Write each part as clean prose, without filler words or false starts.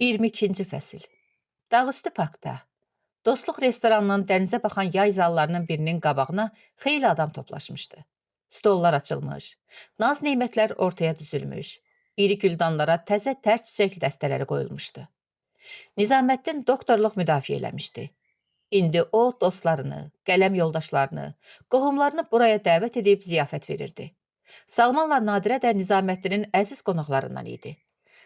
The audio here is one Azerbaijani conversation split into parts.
22-ci fəsil. Dağüstü parkda, Dostluq restoranının dənizə baxan yay zallarının birinin qabağına xeyli adam toplaşmışdı. Stollar açılmış, naz neymətlər ortaya düzülmüş, iri güldanlara təzə tər çiçək dəstələri qoyulmuşdu. Nizaməddin doktorluq müdafiə eləmişdi. İndi o, dostlarını, qələm yoldaşlarını, qohumlarını buraya dəvət edib ziyafət verirdi. Salmanla Nadirə də Nizaməddinin əziz qonaqlarından idi.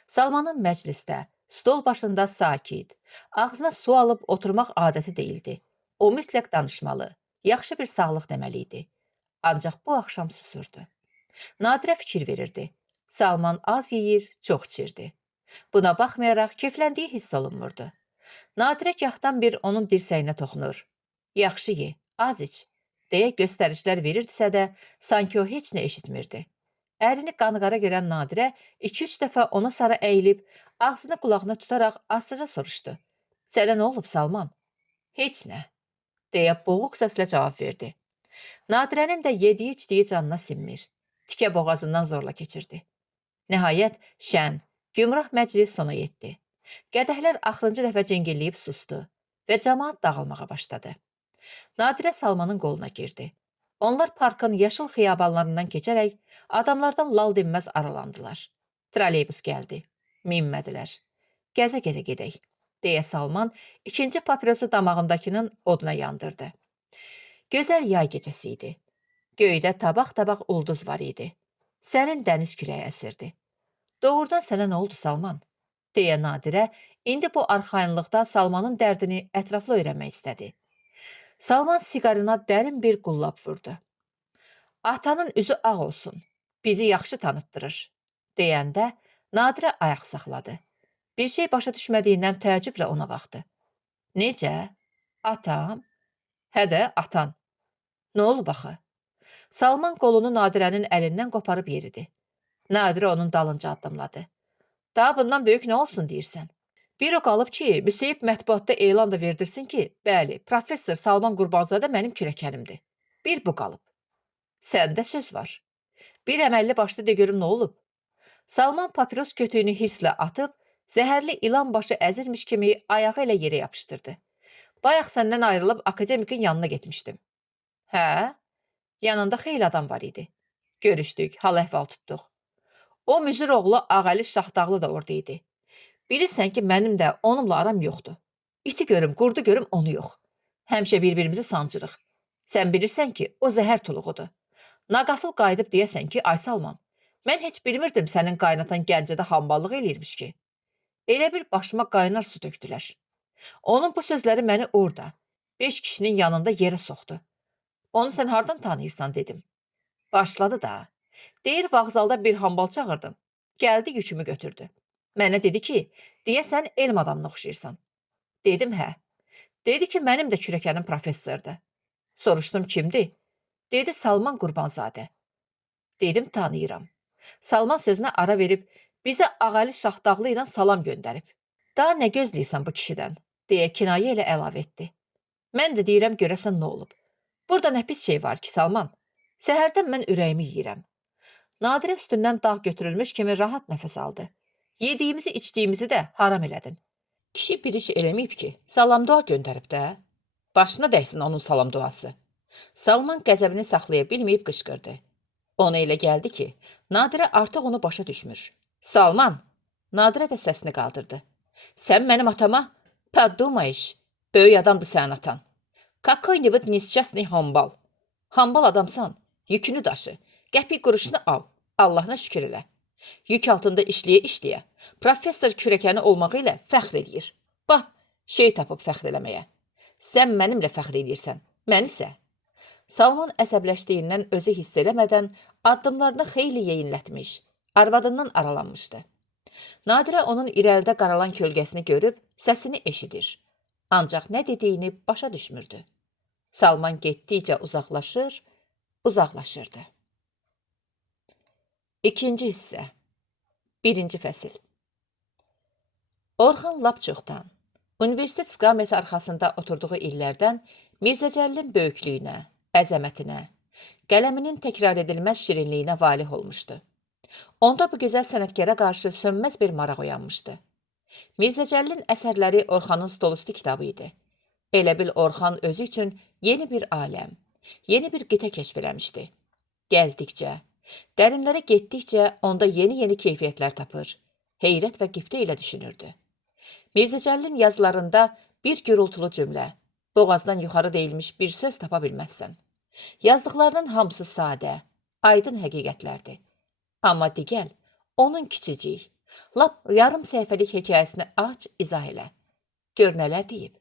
Salmanın məclisdə, stol başında sakit, ağzına su alıb oturmaq adəti deyildi. O mütləq danışmalı, yaxşı bir sağlıq deməli idi. Ancaq bu axşam susurdu. Nadirə fikir verirdi. Salman az yeyir, çox içirdi. Buna baxmayaraq keyfləndiyi hiss olunmurdu. Nadirə gahdan bir onun dirsəyinə toxunur. Yaxşı ye, az iç, deyə göstərişlər verirdisə də, sanki o heç nə eşitmirdi. Ərini qanqara görən Nadirə 2-3 dəfə ona sarı əyilib, ağzını qulağına tutaraq asıca soruşdu. Sənə nə olub, Salman? Heç nə, deyə boğuq səslə cavab verdi. Nadirənin də yediyi içdiyi canına sinmir. Tikə boğazından zorla keçirdi. Nəhayət, şən, gümrah məclis sona yetdi. Qədəhlər axırıncı dəfə cengelləyib sustu və cəmaat dağılmağa başladı. Nadirə Salmanın qoluna girdi. Onlar parkın yaşıl xiyabanlarından keçərək adamlardan lal dinməz aralandılar. Trolleybus gəldi. Minmədilər. Gəzə-gəzə gedək, deyə Salman ikinci papirosu damağındakının oduna yandırdı. Gözəl yay gecəsi idi. Göydə tabaq-tabaq ulduz var idi. Sərin dəniz küləyi əsirdi. Doğrudan sənə nə oldu, Salman? Deyə Nadirə indi bu arxayınlıqda Salmanın dərdini ətraflı öyrənmək istədi. Salman siqarına dərin bir qullab vurdu. Atanın üzü ağ olsun, bizi yaxşı tanıtdırır, deyəndə Nadirə ayaq saxladı. Bir şey başa düşmədiyindən təəccüblə ona baxdı. Necə? Atam? Hə də, atan. Nə olub axı? Salman qolunu Nadirənin əlindən qoparıb yeridi. Nadirə onun dalınca addımladı. Daha bundan böyük nə olsun deyirsən? Bir o qalıb ki, Müseyib mətbuatda elan da verdirsin ki, bəli, professor Salman Qurbanzadə mənim kürəkənimdir. Bir bu qalıb. Səndə söz var. Bir əməlli başlı de görüm nə olub? Salman papiros kötüyünü hisslə atıb, zəhərli ilan başı əzirmiş kimi ayağı ilə yerə yapışdırdı. Bayaq səndən ayrılıb akademikin yanına getmişdim. Hə? Yanında xeyli adam var idi. Görüşdük, hal əhval tutduq. O müzür oğlu Ağəli Şahdağlı da orada idi. Bilirsən ki, mənim də onunla aram yoxdur. İti görüm, qurdu görüm, onu yox. Həmişə bir-birimizi sancırıq. Sən bilirsən ki, o zəhər tuluğudur. Naqafıl qayıdıb deyəsən ki, ay Salman, mən heç bilmirdim sənin qaynatan Gəncədə hamballıq eləyirmiş ki. Elə bir başıma qaynar su tökdülər. Onun bu sözləri məni orada, 5 kişinin yanında yerə soxdu. Onu sən hardan tanıyırsan, dedim. Başladı da. Deyir, vağzalda bir hambal çağırdım. Gəldi, yükümü götürdü. Mənə dedi ki, deyəsən elm adamına oxşayırsan. Dedim, hə. Dedi ki, mənim də kürəkənim professordur. Soruşdum, kimdir? Dedi, Salman Qurbanzadə. Dedim, tanıyıram. Salman sözünə ara verib, bizə Ağəli Şahdağlı ilə salam göndərib. Daha nə gözləyirsən bu kişidən? Deyə kinayə ilə əlavə etdi. Mən də deyirəm, görəsən nə olub? Burada nə pis şey var ki, Salman? Səhərdən mən ürəyimi yeyirəm. Nadirə üstündən dağ götürülmüş kimi rahat nəfəs aldı. Yediyimizi, içdiyimizi də haram elədin. Kişi bir iş eləməyib ki, salam dua göndərib də. Başına dəysin onun salam duası. Salman qəzəbini saxlaya bilməyib qışqırdı. Ona elə gəldi ki, Nadirə artıq onu başa düşmür. Salman! Nadirə də səsini qaldırdı. Sən mənim atama? Paduma iş. Böyük adamdır sənin atan. Какой-нибудь несчастный hambal. Hambal adamsan, yükünü daşı, qəpik quruşunu al, Allahına şükür elə. Yük altında işləyə-işləyə, professor kürəkəni olmağı ilə fəxr edir. Bax, şey tapıb fəxr eləməyə. Sən mənimlə fəxr edirsən, mən isə. Salman əsəbləşdiyindən özü hiss eləmədən addımlarını xeyli yeyinlətmiş, arvadından aralanmışdı. Nadirə onun irəlidə qaralan kölgəsini görüb səsini eşidir. Ancaq nə dediyini başa düşmürdü. Salman getdikcə uzaqlaşır, uzaqlaşırdı. İkinci hissə. 1-ci fəsil. Orxan lap çoxdan, universitet skamyası arxasında oturduğu illərdən Mirzəcəllin böyüklüyünə, əzəmətinə, qələminin təkrar edilməz şirinliyinə valih olmuşdu. Onda bu gözəl sənətkara qarşı sönməz bir maraq oyanmışdı. Mirzə Cəlilin əsərləri Orxanın stolüstü kitabı idi. Elə bil Orxan özü üçün yeni bir aləm, yeni bir qitə kəşf eləmişdi. Gəzdikcə, dərinlərə getdikcə onda yeni keyfiyyətlər tapır, heyrət və qibtə ilə düşünürdü. Mirzə Cəlilin yazılarında bir gürültülü cümlə, boğazdan yuxarı deyilmiş bir söz tapa bilməzsən. Yazdıqlarının hamısı sadə, aydın həqiqətlərdir. Amma digəl, onun kiçicik, lap yarım səhifəlik hekayəsini aç, izah elə. Gör nələr deyib,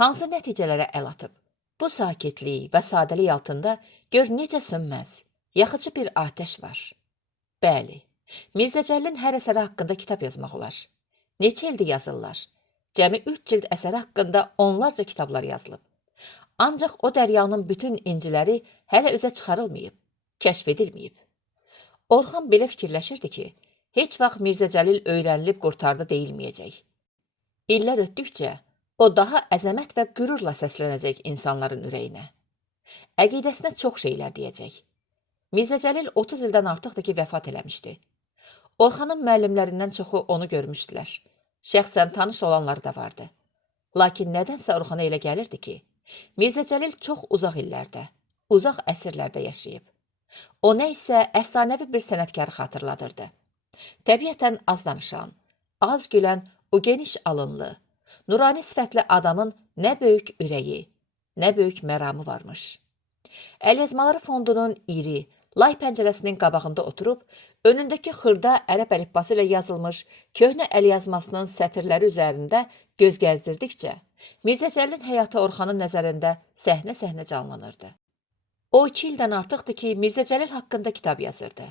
hansı nəticələrə əl atıb. Bu sakitlik və sadəlik altında gör necə sönməz, yaxıcı bir atəş var. Bəli, Mirzə Cəlilin hər əsəri haqqında kitab yazmaq olar. Neçə ildir yazırlar? Cəmi 3 cild əsəri haqqında onlarca kitablar yazılıb. Ancaq o dəryanın bütün inciləri hələ üzə çıxarılmayıb, kəşf edilməyib. Orxan belə fikirləşirdi ki, heç vaxt Mirzə Cəlil öyrənilib qurtardı deyilməyəcək. İllər ötdükcə o daha əzəmət və qürurla səslənəcək insanların ürəyinə. Əqidəsinə çox şeylər deyəcək. Mirzə Cəlil 30 ildən artıqdır ki, vəfat eləmişdi. Orxanın müəllimlərindən çoxu onu görmüşdülər. Şəxsən tanış olanları da vardı. Lakin nədənsə Orxana elə gəlirdi ki, Mirzə Cəlil çox uzaq illərdə, uzaq əsrlərdə yaşayıb. O nə isə əfsanəvi bir sənətkarı xatırladırdı. Təbiətən az danışan, az gülən o geniş alınlı, nurani sifətli adamın nə böyük ürəyi, nə böyük məramı varmış. Əlyazmaları fondunun iri, lay pəncərəsinin qabağında oturub, önündəki xırda ərəb əlifbası ilə yazılmış köhnə əlyazmasının sətirləri üzərində göz gəzdirdikcə, Mirzə Cəlilin həyatı Orxanın nəzərində səhnə-səhnə canlanırdı. O 2 ildən artıqdır ki, Mirzə Cəlil haqqında kitab yazırdı.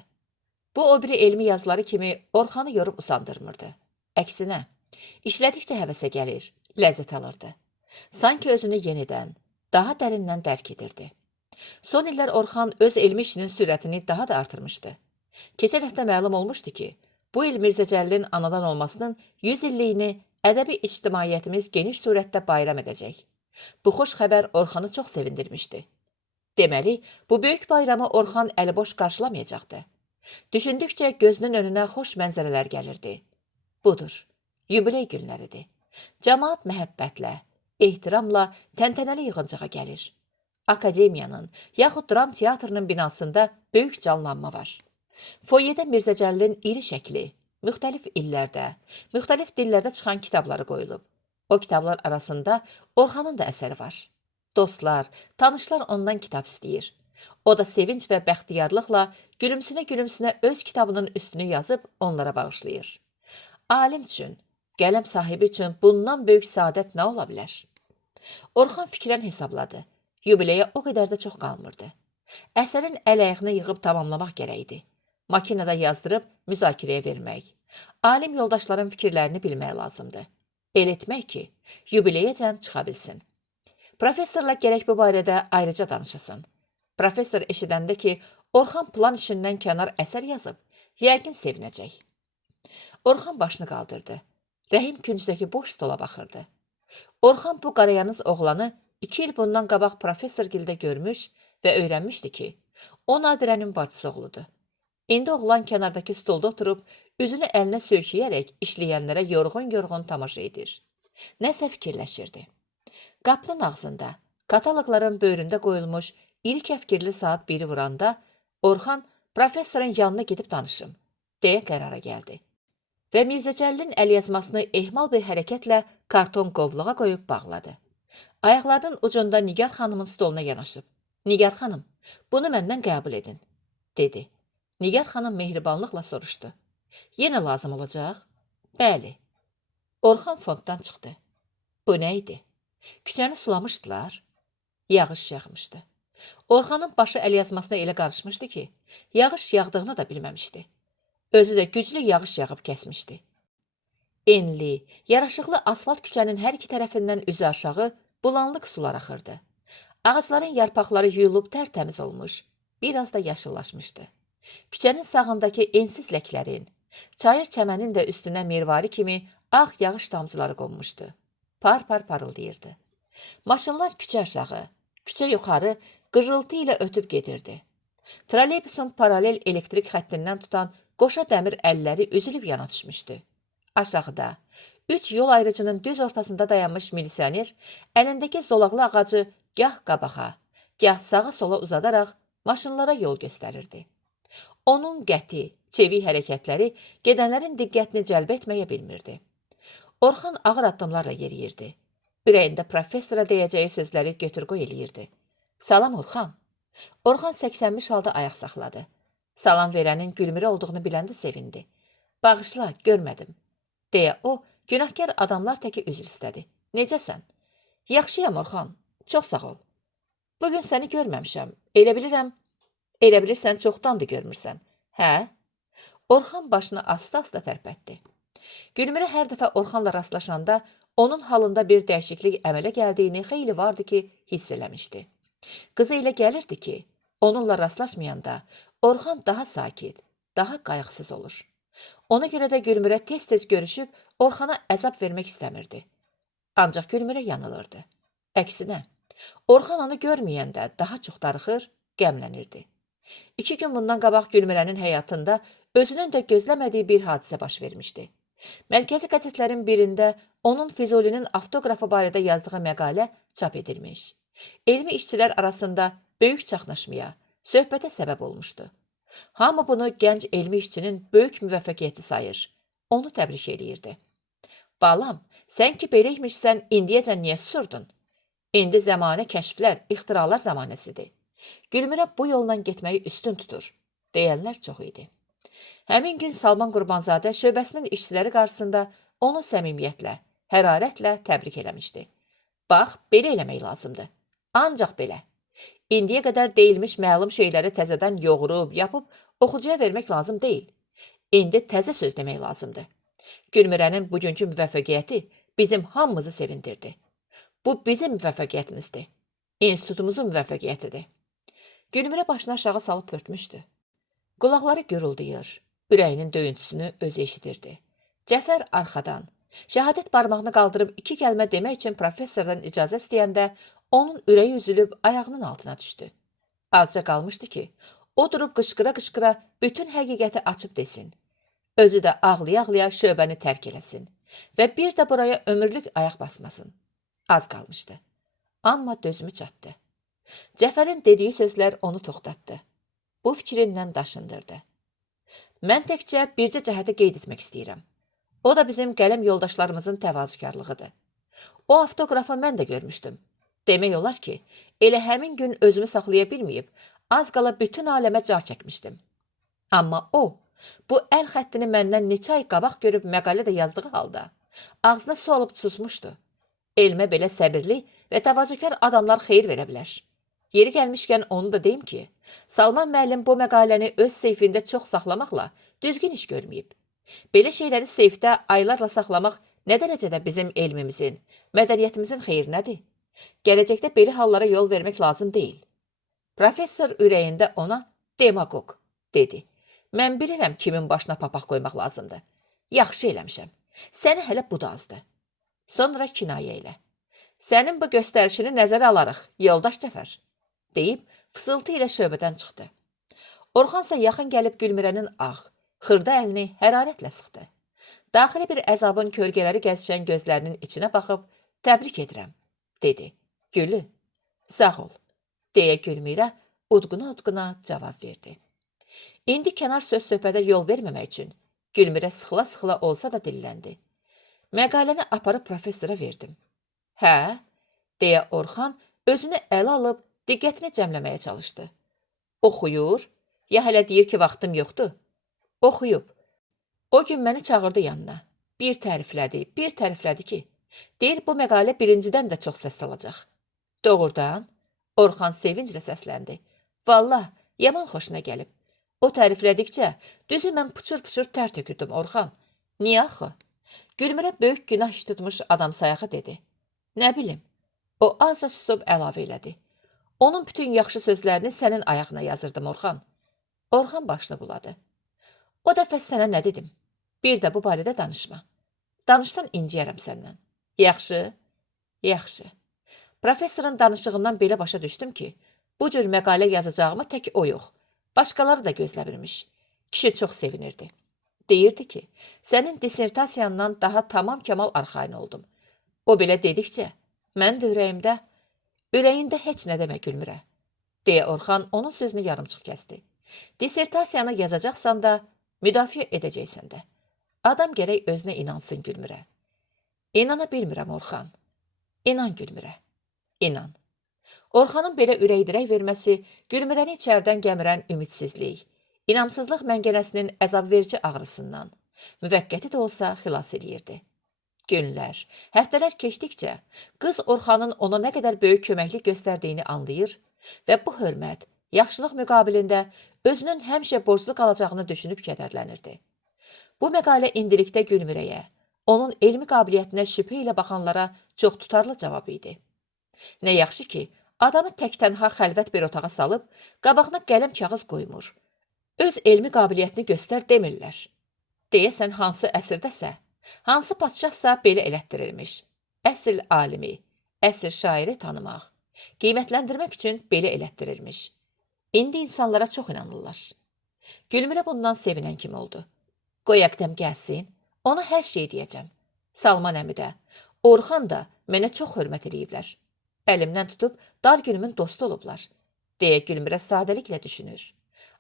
Bu o biri elmi yazıları kimi Orxanı yorub usandırmırdı. Əksinə, işlədikcə həvəsə gəlir, ləzzət alırdı. Sanki özünü yenidən, daha dərindən dərk edirdi. Son illər Orxan öz elmi işinin sürətini daha da artırmışdı. Keçən həftə məlum olmuşdu ki, bu il Mirzə Cəlilin anadan olmasının 100 illiyini ədəbi ictimaiyyətimiz geniş surətdə bayram edəcək. Bu xoş xəbər Orxanı çox sevindirmişdi. Deməli, bu böyük bayramı Orxan əliboş qarşılamayacaqdı. Düşündükcə gözünün önünə xoş mənzərələr gəlirdi. Budur, yubiley günləridir. Cəmaat məhəbbətlə, ehtiramla təntənəli yığıncağa gəlir. Akademiyanın, yaxud dram teatrının binasında böyük canlanma var. Foyedə Mirzə Cəlilin iri şəkli, müxtəlif illərdə, müxtəlif dillərdə çıxan kitabları qoyulub. O kitablar arasında Orxanın da əsəri var. Dostlar, tanışlar ondan kitab istəyir. O da sevinç və bəxtiyarlıqla gülümsünə-gülümsünə öz kitabının üstünü yazıb onlara bağışlayır. Alim üçün, qələm sahibi üçün bundan böyük saadət nə ola bilər? Orxan fikrən hesabladı. Yubileyə o qədər də çox qalmırdı. Əsərin əl-ayağını yığıb tamamlamaq gərəkdi. Makinada yazdırıb müzakirəyə vermək. Alim yoldaşların fikirlərini bilmək lazımdır. El etmək ki, yubileyəcən çıxa bilsin. Professorla gərək bu barədə ayrıca danışasın. Professor eşidəndə ki, Orxan plan işindən kənar əsər yazıb, yəqin sevinəcək. Orxan başını qaldırdı. Rəhim küncdəki boş stola baxırdı. Orxan bu qarayanız oğlanı 2 il bundan qabaq professor gildə görmüş və öyrənmişdi ki, o Nadirənin bacısı oğludur. İndi oğlan kənardakı stolda oturub, üzünü əlinə söykəyərək işləyənlərə yorğun-yorğun tamaşa edir. Nəsə fikirləşirdi. Qapının ağzında, kataloqların böyründə qoyulmuş iri kəfkirli saat 1-i vuranda, Orxan professorun yanına gedib danışım, deyə qərara gəldi. Və Mirzə Cəlilin əlyazmasını ehmal bir hərəkətlə karton qovluğa qoyub bağladı. Ayaqlarının ucunda Nigar xanımın stoluna yanaşıb. Nigar xanım, bunu məndən qəbul edin, dedi. Nigar xanım mehribanlıqla soruşdu. Yenə lazım olacaq? Bəli. Orxan fonddan çıxdı. Bu nə idi? Küçəni sulamışdılar. Yağış yağmışdı. Orxanın başı əlyazmasına elə qarışmışdı ki, yağış yağdığını da bilməmişdi. Özü də güclü yağış yağıb kəsmişdi. Enli, yaraşıqlı asfalt küçənin hər iki tərəfindən üzü aşağı bulanlıq sular axırdı. Ağacların yarpaqları yuyulub tərtəmiz olmuş, biraz da yaşıllaşmışdı. Küçənin sağındakı ensiz ləklərin, çayır çəmənin də üstünə mirvari kimi ağ yağış damcıları qonmuşdu. Par-par parıldayırdı. Maşınlar küçə aşağı, küçə yuxarı qıcıltı ilə ötüb gedirdi. Troleybusun paralel elektrik xəttindən tutan qoşa dəmir əlləri üzülüb yana düşmüşdü. Aşağıda, Üç yol ayrıcının düz ortasında dayanmış milisioner əlindəki zolaqlı ağacı gah qabağa, gah sağa sola uzadaraq maşınlara yol göstərirdi. Onun qəti, çevik hərəkətləri gedənlərin diqqətini cəlb etməyə bilmirdi. Orxan ağır addımlarla yeriyirdi. Ürəyində professora deyəcəyi sözləri götür-qoy eləyirdi. Salam Orxan. Orxan səksənmiş halda ayaq saxladı. Salam verənin Gülmürə olduğunu biləndə sevindi. Bağışla, görmədim, deyə o, günahkar adamlar təki üzr istədi. Necəsən? Yaxşıyam Orxan, çox sağ ol. Bugün səni görməmişəm, elə bilirsən çoxdandır görmürsən. Hə? Orxan başını asta-asta tərpətdi. Gülmürə hər dəfə Orxanla rastlaşanda onun halında bir dəyişiklik əmələ gəldiyini xeyli vardı ki, hiss eləmişdi. Qızı elə gəlirdi ki, onunla rastlaşmayanda Orxan daha sakit, daha qayğısız olur. Ona görə də Gülmürə tez-tez görüşüb Orxana əzab vermək istəmirdi. Ancaq Gülmürə yanılırdı. Əksinə, Orxan onu görməyəndə daha çox darıxır, qəmlənirdi. 2 gün bundan qabaq Gülmürənin həyatında özünün də gözləmədiyi bir hadisə baş vermişdi. Mərkəzi qəzetlərin birində onun Füzulinin avtoqrafı barədə yazdığı məqalə çap edilmiş. Elmi işçilər arasında böyük çaxnaşmaya, söhbətə səbəb olmuşdu. Hamı bunu gənc elmi işçinin böyük müvəffəqiyyəti sayır. Onu təbrik eləyirdi. Balam, sən ki beləymişsən, indiyəcən niyə susurdun? İndi zəmanə kəşflər, ixtiralar zamanəsidir. Gülmürə bu yolla getməyi üstün tutur, deyənlər çox idi. Həmin gün Salman Qurbanzadə şöbəsinin işçiləri qarşısında onu səmimiyyətlə, hərarətlə təbrik eləmişdi. Bax, belə eləmək lazımdır. Ancaq belə. İndiyə qədər deyilmiş məlum şeyləri təzədən yoğurub, yapıb oxucuya vermək lazım deyil. İndi təzə söz demək lazımdır. Gülmürənin bugünkü müvəffəqiyyəti bizim hamımızı sevindirdi. Bu bizim müvəffəqiyyətimizdir. İnstitutumuzun müvəffəqiyyətidir. Gülmürə başını aşağı salıb pörtmüşdü. Qulaqları gürüldəyir, ürəyinin döyüntüsünü özü eşidirdi. Cəfər arxadan, şəhadət barmağını qaldırıb 2 kəlmə demək üçün professordan icazə istəyəndə onun ürəyi üzülüb ayağının altına düşdü. Azca qalmışdı ki, o durub qışqıra-qışqıra bütün həqiqəti açıb desin. Özü də ağlaya-ağlaya şöbəni tərk eləsin və bir də buraya ömürlük ayaq basmasın. Az qalmışdı. Amma dözümü çatdı. Cəfərin dediyi sözlər onu toxtatdı. Bu fikrindən daşındırdı. Mən təkcə bircə cəhəti qeyd etmək istəyirəm. O da bizim qələm yoldaşlarımızın təvazükarlığıdır. O avtoqrafı mən də görmüşdüm. Demək olar ki, elə həmin gün özümü saxlaya bilməyib, az qala bütün aləmə car çəkmişdim. Amma o, bu əl xəttini məndən neçə ay qabaq görüb məqalə də yazdığı halda, ağzına su alıb susmuşdu. Elmə belə səbirli və təvazükar adamlar xeyir verə bilər. Yeri gəlmişkən onu da deyim ki, Salman müəllim bu məqaləni öz seyfində çox saxlamaqla düzgün iş görməyib. Belə şeyləri seyfdə aylarla saxlamaq nə dərəcədə bizim elmimizin, mədəniyyətimizin xeyrinədir? Gələcəkdə belə hallara yol vermək lazım deyil. Professor ürəyində ona demagog dedi. Mən bilirəm kimin başına papaq qoymaq lazımdır. Yaxşı eləmişəm. Səni hələ bu da azdır. Sonra kinayə ilə. Sənin bu göstərişini nəzərə alarıq, yoldaş Cəfər, deyib fısıltı ilə şöbədən çıxdı. Orxansa yaxın gəlib Gülmürənin ağ, xırda əlini hərarətlə sıxdı. Daxili bir əzabın kölgələri gəzişən gözlərinin içinə baxıb, təbrik edirəm, dedi. Gülü, sağ ol, deyə Gülmürə udquna-udquna cavab verdi. İndi kənar söz söhbətə yol verməmək üçün Gülmürə sıxıla-sıxıla olsa da dilləndi. Məqaləni aparıb professora verdim. Hə, deyə Orxan özünü ələ alıb diqqətini cəmləməyə çalışdı. Oxuyur, ya hələ deyir ki, vaxtım yoxdur? Oxuyub. O gün məni çağırdı yanına. Bir təriflədi ki, deyir bu məqalə birincidən də çox səs salacaq. Doğrudan, Orxan sevinclə səsləndi. Vallah, yaman xoşuna gəlib. O təriflədikcə, düzü mən puçur-puçur tər tökürdüm Orxan. Niyə axı? Gülmürə böyük günah iş tutmuş adam sayağı dedi. Nə bilim, o azca susub əlavə elədi. Onun bütün yaxşı sözlərini sənin ayağına yazırdım Orxan. Orxan başını buladı. O dəfə sənə nə dedim? Bir də bu barədə danışma. Danışsan inciyərəm səndən. Yaxşı, yaxşı. Professorun danışığından belə başa düşdüm ki, bu cür məqalə yazacağımı tək o yox, başqaları da gözləmirmiş. Kişi çox sevinirdi. Deyirdi ki, sənin dissertasiyandan daha tamam kamal arxayın oldum. O belə dedikcə, mən də ürəyində heç nə demə Gülmürə, deyə Orxan onun sözünü yarımçıq kəsdi. Dissertasiyanı yazacaqsan da, müdafiə edəcəksən də. Adam gərək özünə inansın Gülmürə. İnana bilmirəm Orxan. İnan Gülmürə. İnan. Orxanın belə ürəkdirək verməsi Gülmürəni içərdən gəmirən ümidsizlik, inamsızlıq məngənəsinin əzabverici ağrısından, müvəqqəti də olsa xilas eləyirdi. Günlər, həftələr keçdikcə qız Orxanın ona nə qədər böyük köməklik göstərdiyini anlayır və bu hörmət, yaxşılıq müqabilində özünün həmişə borclu qalacağını düşünüb kədərlənirdi. Bu məqalə indilikdə Gülmürəyə, onun elmi qabiliyyətinə şübhə ilə baxanlara çox tutarlı cavab idi. Nə yaxşı ki, adamı tək-tənha xəlvət bir otağa salıb, qabağına qələm kağız qoymur. Öz elmi qabiliyyətini göstər demirlər. Deyəsən hansı əsrdəsə, hansı padşahsa belə elətdirilmiş. Əsl alimi, əsl şairi tanımaq, qiymətləndirmək üçün belə elətdirilmiş. İndi insanlara çox inanırlar. Gülmürə bundan sevinən kimi oldu. Qoy əqdəm gəlsin, ona hər şey deyəcəm. Salman əmi də, Orxan da mənə çox hörmət eləyiblər. Əlimdən tutub dar günümün dostu olublar, deyə Gülmürə sadəliklə düşünür.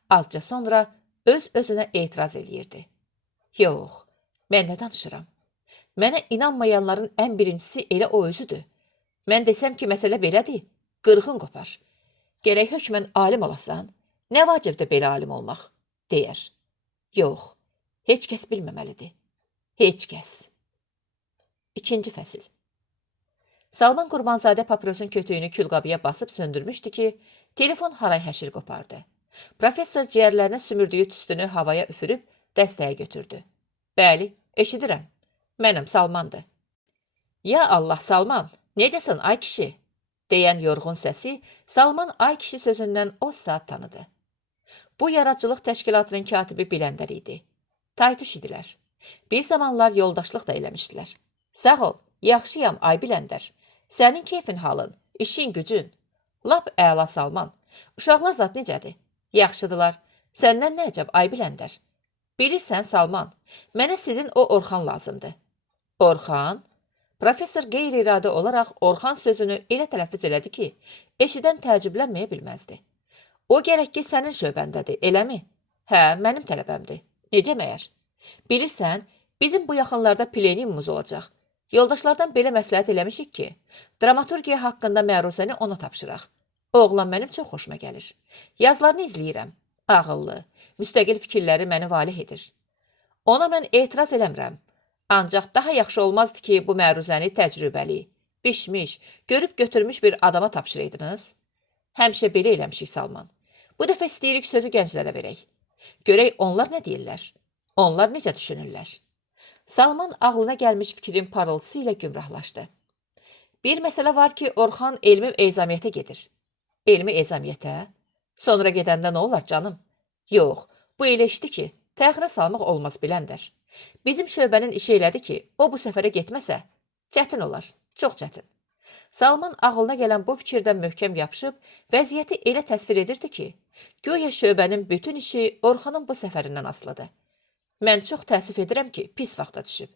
Azca sonra öz-özünə etiraz eləyirdi. Yox, mən nə danışıram? Mənə inanmayanların ən birincisi elə o özüdür. Mən desəm ki, məsələ belədir, qırğın qopar. Gərək hökmən alim olasan, nə vacibdir belə alim olmaq, deyər. Yox, heç kəs bilməməlidir. Heç kəs. 2-ci fəsil. Salman Qurbanzadə papirosun kötüyünü külqabıya basıb söndürmüşdü ki, telefon haray-həşir qopardı. Professor ciyərlərinə sümürdüyü tüstünü havaya üfürüb dəstəyə götürdü. Bəli, eşidirəm. Mənəm Salmandır. Ya Allah Salman, necəsən ay kişi? Deyən yorğun səsi Salman ay kişi sözündən o saat tanıdı. Bu yaradıcılıq təşkilatının katibi Biləndər idi. Taytuş idilər. Bir zamanlar yoldaşlıq da eləmişdilər. Sağ ol, yaxşıyam ay Biləndər. Sənin keyfin halın, işin gücün. Lap əla Salman. Uşaqlar zat necədir? Yaxşıdılar. Səndən nə əcəb ay Biləndər? Bilirsən Salman, mənə sizin o Orxan lazımdır. Orxan? Professor qeyri-iradə olaraq Orxan sözünü elə tələffüz elədi ki, eşidən təəccüblənməyə bilməzdi. O gərək ki, sənin şöbəndədir, eləmi? Hə, mənim tələbəmdir. Necə məyər? Bilirsən, bizim bu yaxınlarda plenumumuz olacaq. Yoldaşlardan belə məsləhət eləmişik ki, dramaturgiya haqqında məruzəni ona tapşıraq. Oğlan mənim çox xoşuma gəlir. Yazılarını izləyirəm. Ağıllı, müstəqil fikirləri məni valih edir. Ona mən etiraz eləmirəm. Ancaq daha yaxşı olmazdı ki, bu məruzəni təcrübəli, bişmiş, görüb götürmüş bir adama tapşıraydınız. Həmişə belə eləmişik Salman. Bu dəfə istəyirik sözü gənclərə verək. Görək onlar nə deyirlər? Onlar necə düşünürlər? Salman ağlına gəlmiş fikrin parıltısı ilə gümrahlaşdı. Bir məsələ var ki, Orxan elmi ezamiyyətə gedir. Elmi ezamiyyətə? Sonra gedəndə nə olar canım? Yox, bu elə işdi ki, təxirə salmaq olmaz Biləndər. Bizim şöbənin işi elədi ki, o bu səfərə getməsə, çətin olar, çox çətin. Salman ağlına gələn bu fikirdən möhkəm yapışıb, vəziyyəti elə təsvir edirdi ki, güya şöbənin bütün işi Orxanın bu səfərindən asılıdır. Mən çox təəssüf edirəm ki, pis vaxta düşüb.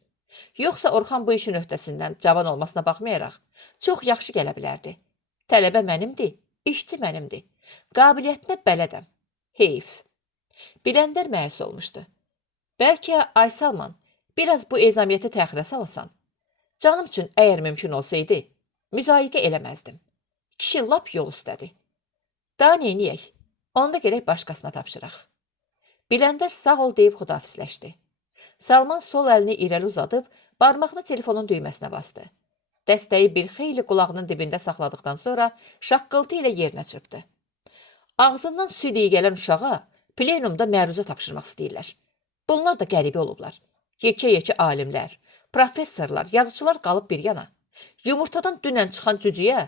Yoxsa Orxan bu işin öhdəsindən cavan olmasına baxmayaraq, çox yaxşı gələ bilərdi. Tələbə mənimdir, işçi mənimdir. Qabiliyyətinə bələdəm. Heyf. Biləndər məyus olmuşdu. Bəlkə ay Salman, biraz bu ezamiyyəti təxirə salasan. Canım üçün əgər mümkün olsaydı, müzayiqə eləməzdim. Kişi lap yol istədi. Daha neyniyək? Onda gərək başqasına tapşıraq. Biləndər sağ ol deyib xudafisləşdi. Salman sol əlini irəli uzadıb, barmağını telefonun düyməsinə bastı. Dəstəyi bir xeyli qulağının dibində saxladıqdan sonra şaqqıltı ilə yerinə çırpdı. Ağzından süd iyi gələn uşağa plenumda məruzə tapşırmaq istəyirlər. Bunlar da qəribə olublar. Yekə-yekə alimlər, professorlar, yazıçılar qalıb bir yana. Yumurtadan dünən çıxan cücüyə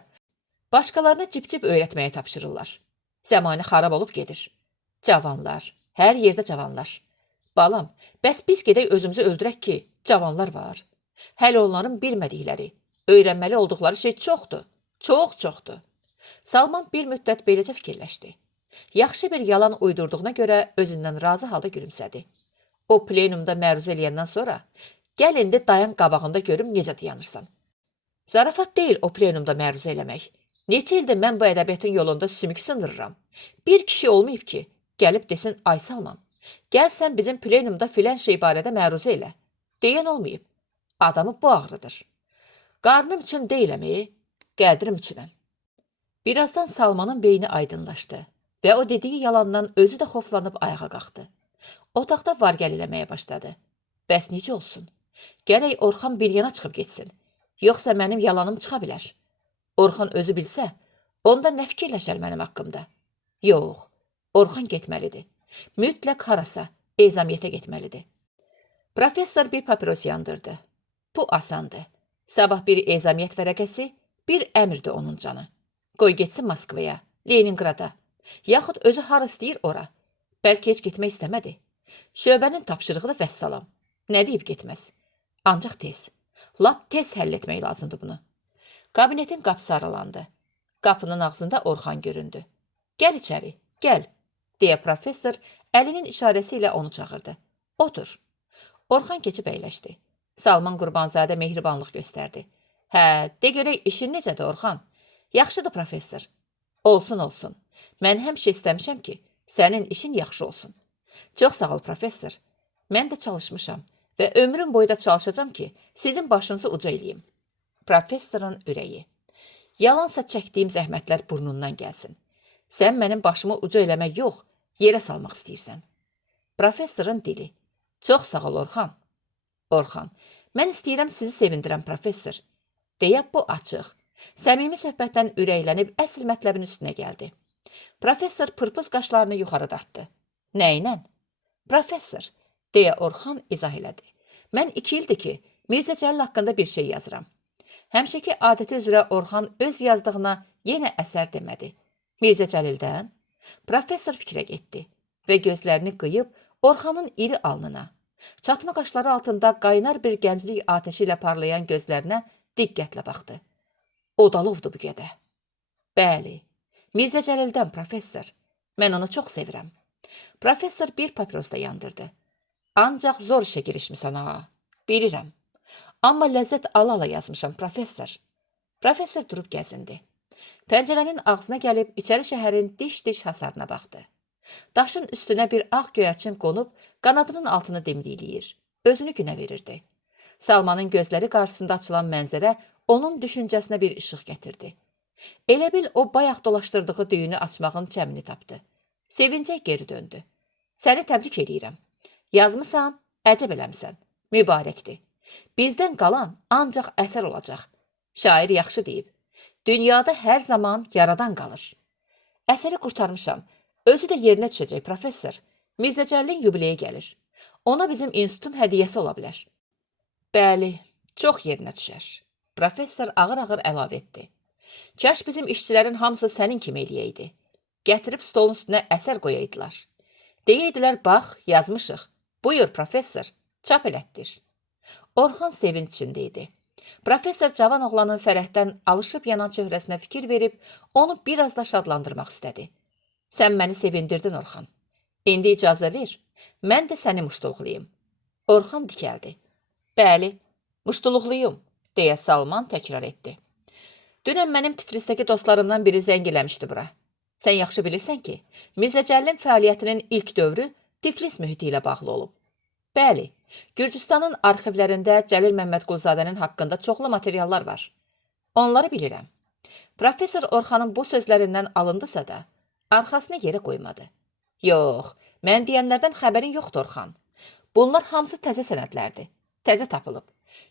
başqalarına cip-cip öyrətməyə tapşırırlar. Zəmanə xarab olub gedir. Cavanlar, hər yerdə cavanlar. Balam, bəs biz gedək özümüzü öldürək ki, cavanlar var. Hələ onların bilmədikləri, öyrənməli olduqları şey çoxdur. Çox-çoxdur. Salman bir müddət beləcə fikirləşdi. Yaxşı bir yalan uydurduğuna görə özündən razı halda gülümsədi. O plenumda məruzə eləyəndən sonra, gəl indi dayan qabağında görüm necə dayanırsan. Zarafat deyil o plenumda məruzə eləmək. Neçə ildir mən bu ədəbiyyatın yolunda sümük sındırıram. Bir kişi olmayıb ki, gəlib desin ay Salman, gəl sən bizim plenumda filən şey barədə məruzə elə. Deyən olmayıb. Adamı bu ağrıdır. Qarnım üçün deyiləmi, qədrim üçünəm. Birazdan Salmanın beyni aydınlaşdı və o dediyi yalandan özü də xoflanıb ayağa qalxdı. Otaqda var-gəl eləməyə başladı. Bəs necə olsun? Gərək Orxan bir yana çıxıb getsin. Yoxsa mənim yalanım çıxa bilər. Orxan özü bilsə, onda nə fikirləşər mənim haqqımda? Yox, Orxan getməlidir. Mütləq harasa, ezamiyyətə getməlidir. Professor bir papiros yandırdı. Bu asandı. Sabah bir ezamiyyət vərəqəsi, bir əmirdi onun canı. Qoy getsin Moskvaya, Leningrada. Yaxud özü har istəyir ora. Bəlkə heç getmək istəmədi. Şöbənin tapşırığı da vəssalam. Nə deyib getməz? Ancaq tez. Lap tez həll etmək lazımdır bunu. Kabinetin qapısı aralandı. Qapının ağzında Orxan göründü. Gəl içəri, gəl, deyə professor əlinin işarəsi ilə onu çağırdı. Otur. Orxan keçib əyləşdi. Salman Qurbanzadə mehribanlıq göstərdi. Hə, de görək işin necədir Orxan? Yaxşıdır professor. Olsun, olsun. Mən həmişə istəmişəm ki, sənin işin yaxşı olsun. Çox sağ ol professor. Mən də çalışmışam və ömrüm boyu da çalışacağam ki, sizin başınızı uca eləyim. Professorun ürəyi. Yalansa çəkdiyim zəhmətlər burnundan gəlsin. Sən mənim başımı uca eləmək yox, yerə salmaq istəyirsən. Professorun dili. Çox sağ ol Orxan. Orxan, mən istəyirəm sizi sevindirəm professor. Deyə bu açıq. Səmimi söhbətdən ürəklənib əsl mətləbin üstünə gəldi. Professor pırpız qaşlarını yuxarı dartdı. Nə ilə? Professor, deyə Orxan izah elədi. Mən 2 ildir ki, Mirzə Cəlil haqqında bir şey yazıram. Həmişəki adəti üzrə Orxan öz yazdığına yenə əsər demədi. Mirzə Cəlildən? Professor fikrə getdi və gözlərini qıyıb Orxanın iri alnına, çatma qaşları altında qaynar bir gənclik ateşi ilə parlayan gözlərinə diqqətlə baxdı. Odalovdu bu gədə. Bəli, Mirzə Cəlildən professor. Mən onu çox sevirəm. Professor bir papiros da yandırdı. Ancaq zor işə girişmisən ha. Bilirəm. Amma ləzzət ala-ala yazmışam professor. Professor durub gəzindi. Pəncərənin ağzına gəlib içəri şəhərin diş-diş hasarına baxdı. Daşın üstünə bir ağ göyərçin qonub qanadının altını dimdikləyir. Özünü günə verirdi. Salmanın gözləri qarşısında açılan mənzərə onun düşüncəsinə bir işıq gətirdi. Elə bil o bayaq dolaşdırdığı düyünü açmağın çəmini tapdı. Sevincək geri döndü. Səni təbrik edirəm. Yazmısan, əcəb eləmisən. Mübarəkdir. Bizdən qalan ancaq əsər olacaq. Şair yaxşı deyib. Dünyada hər zaman yaradan qalır. Əsəri qurtarmışam. Özü də yerinə düşəcək professor. Mirzə Cəlilin yubileyi gəlir. Ona bizim institutun hədiyyəsi ola bilər. Bəli, çox yerinə düşər. Professor ağır-ağır əlavə etdi. Kaş bizim işçilərin hamısı sənin kimi eləyəydi. Gətirib stolun üstünə əsər qoyaydılar. Deyirdilər, bax, yazmışıq. Buyur, professor, çap elətdir. Orxan sevinç içində idi. Professor cavan oğlanın fərəhdən alışıb yanan çöhrəsinə fikir verib, onu biraz da şadlandırmaq istədi. Sən məni sevindirdin, Orxan. İndi icazə ver, mən də səni muştuluqlayım. Orxan dikəldi. Bəli, muştuluqluyum, deyə Salman təkrar etdi. Dünən mənim Tiflisdəki dostlarımdan biri zəng eləmişdi bura. Sən yaxşı bilirsən ki, Mirzə Cəlilin fəaliyyətinin ilk dövrü Tiflis mühiti ilə bağlı olub. Bəli, Gürcüstanın arxivlərində Cəlil Məmmədquluzadənin haqqında çoxlu materiallar var. Onları bilirəm. Professor Orxanın bu sözlərindən alındısa da, arxasını yerə qoymadı. Yox, mən deyənlərdən xəbərin yoxdur Orxan. Bunlar hamısı təzə sənədlərdir. Təzə tapılıb.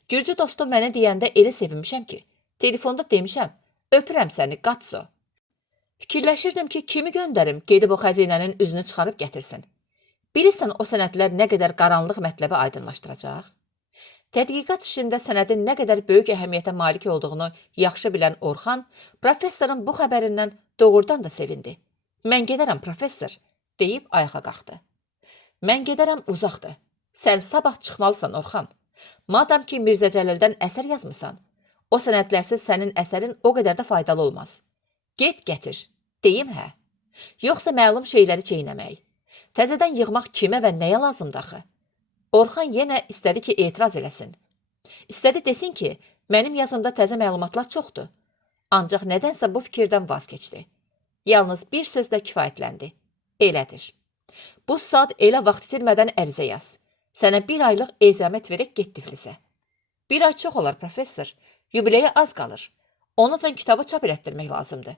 Gürcü dostum mənə deyəndə elə sevinmişəm ki, telefonda demişəm, öpürəm səni, qatso. Fikirləşirdim ki, kimi göndərim, gedib o xəzinənin üzünü çıxarıb gətirsin. Bilirsən o sənədlər nə qədər qaranlıq mətləbi aydınlaşdıracaq? Tədqiqat işində sənədin nə qədər böyük əhəmiyyətə malik olduğunu yaxşı bilən Orxan, professorun bu xəbərindən doğrudan da sevindi. Mən gedərəm, professor, deyib ayağa qalxdı. Mən gedərəm uzaqdır. Sən sabah çıxmalısan, Orxan. Madam ki, Mirzə Cəlildən əsər yazmısan, o sənədlərsiz sənin əsərin o qədər də faydalı olmaz. Get gətir, deyim hə. Yoxsa məlum şeyləri çeynəmək. Təzədən yığmaq kimə və nəyə lazımdır axı? Orxan yenə istədi ki, etiraz eləsin. İstədi desin ki, mənim yazımda təzə məlumatlar çoxdur. Ancaq nədənsə bu fikirdən vaz keçdi. Yalnız bir sözlə kifayətləndi. Elədir. Bu saat elə vaxt itirmədən ərizə yaz. Sənə 1 aylıq ezamət verək get Tiflisə. 1 ay çox olar, professor. Yubileyə az qalır. Onun üçün kitabı çap elətdirmək lazımdır.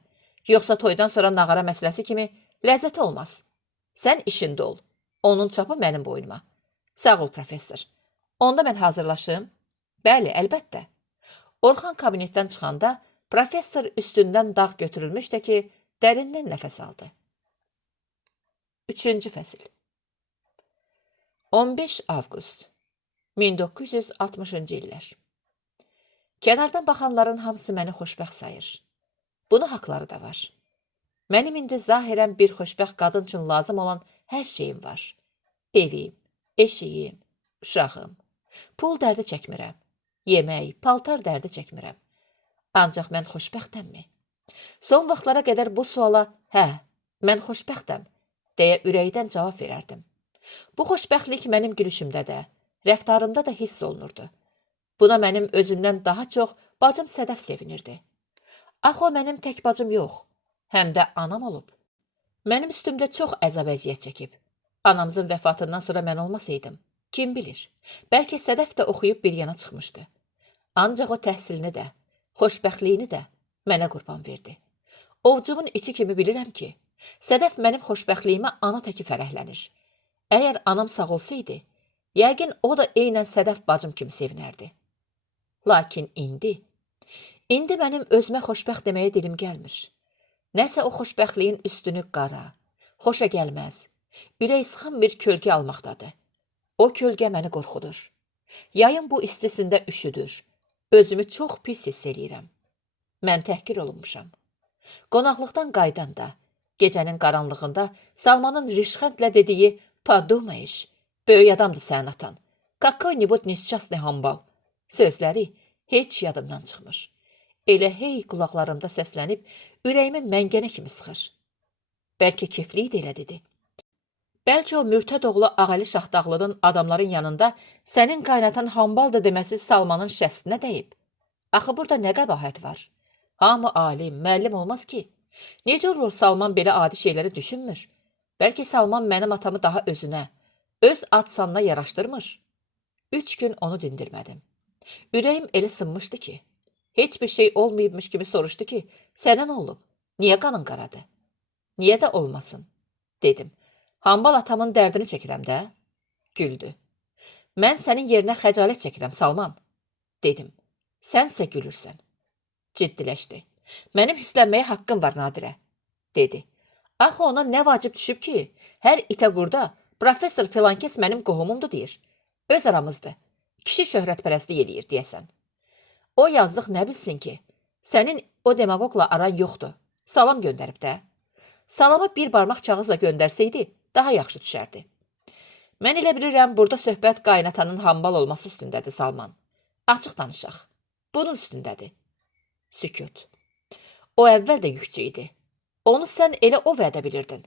Yoxsa toydan sonra nağara məsələsi kimi ləzzəti olmaz. Sən işində ol. Onun çapı mənim boynuma. Sağ ol, professor. Onda mən hazırlaşım? Bəli, əlbəttə. Orxan kabinetdən çıxanda professor üstündən dağ götürülmüşdü ki, dərindən nəfəs aldı. 3-cü fəsil 15 avqust 1960-cı illər. Kənardan baxanların hamısı məni xoşbəxt sayır. Bunu haqları da var. Mənim indi zahirən bir xoşbəxt qadın üçün lazım olan hər şeyim var. Evim, eşiyim, uşağım. Pul dərdi çəkmirəm. Yemək, paltar dərdi çəkmirəm. Ancaq mən xoşbəxtəmmi? Son vaxtlara qədər bu suala, hə, mən xoşbəxtəm, deyə ürəkdən cavab verərdim. Bu xoşbəxtlik mənim gülüşümdə də, rəftarımda da hiss olunurdu. Buna mənim özümdən daha çox bacım Sədəf sevinirdi. Axı o mənim tək bacım yox, həm də anam olub. Mənim üstümdə çox əzab-əziyyət çəkib. Anamızın vəfatından sonra mən olmasaydım, kim bilir, bəlkə Sədəf də oxuyub bir yana çıxmışdı. Ancaq o təhsilini də, xoşbəxtliyini də mənə qurban verdi. Ovcumun içi kimi bilirəm ki, Sədəf mənim xoşbəxtliyimə ana təki fərəhlənir. Əgər anam sağ olsaydı, yəqin o da eynən Sədəf bacım kimi sevinərdi. Lakin indi mənim özümə xoşbəxt deməyə dilim gəlmir. Nəsə o xoşbəxtliyin üstünü qara, xoşa gəlməz, ürək sıxan bir kölgə almaqdadır. O kölgə məni qorxudur. Yayın bu istisində üşüdür. Özümü çox pis hiss eləyirəm. Mən təhqir olunmuşam. Qonaqlıqdan qaydanda, gecənin qaranlığında Salmanın rişxəndlə dediyi "Подумаешь, böyük adamdır sənin atan. Какой-нибудь несчастный hambal" sözləri heç yadımdan çıxmır. Elə hey qulaqlarımda səslənib, ürəyimi məngənə kimi sıxır. Bəlkə kefli idi elə dedi. Bəlkə o mürtəd oğlu Ağəli Şahdağlının adamların yanında sənin qaynatan hambaldır deməsi Salmanın şəstinə dəyib. Axı burada nə qəbahət var? Hamı alim, müəllim olmaz ki. Necə olur Salman belə adi şeyləri düşünmür? Bəlkə Salman mənim atamı daha özünə, öz ad-sanına yaraşdırmır. 3 gün onu dindirmədim. Ürəyim elə sınmışdı ki, heç bir şey olmayıbmış kimi soruşdu ki, sənə nə olub? Niyə qanın qaradı? Niyə də olmasın? Dedim. Hambal atamın dərdini çəkirəm də. Güldü. Mən sənin yerinə xəcalət çəkirəm, Salman. Dedim. Sənsə gülürsən. Ciddiləşdi. Mənim hisslənməyə haqqım var, Nadirə. Dedi. Axı ona nə vacib düşüb ki, hər itə qurda professor filankes mənim qohumumdur deyir. Öz aramızdır. Kişi şöhrətpərəstlik eləyir, deyəsən. O yazdıq nə bilsin ki, sənin o demagogla aran yoxdur. Salam göndərib də. Salamı bir barmaq kağızla göndərsəydi, daha yaxşı düşərdi. Mən elə bilirəm, burada söhbət qaynatanın hambal olması üstündədir, Salman. Açıq danışaq. Bunun üstündədir. Sükut. O əvvəl də yükçü idi. Onu sən elə o vədə bilirdin.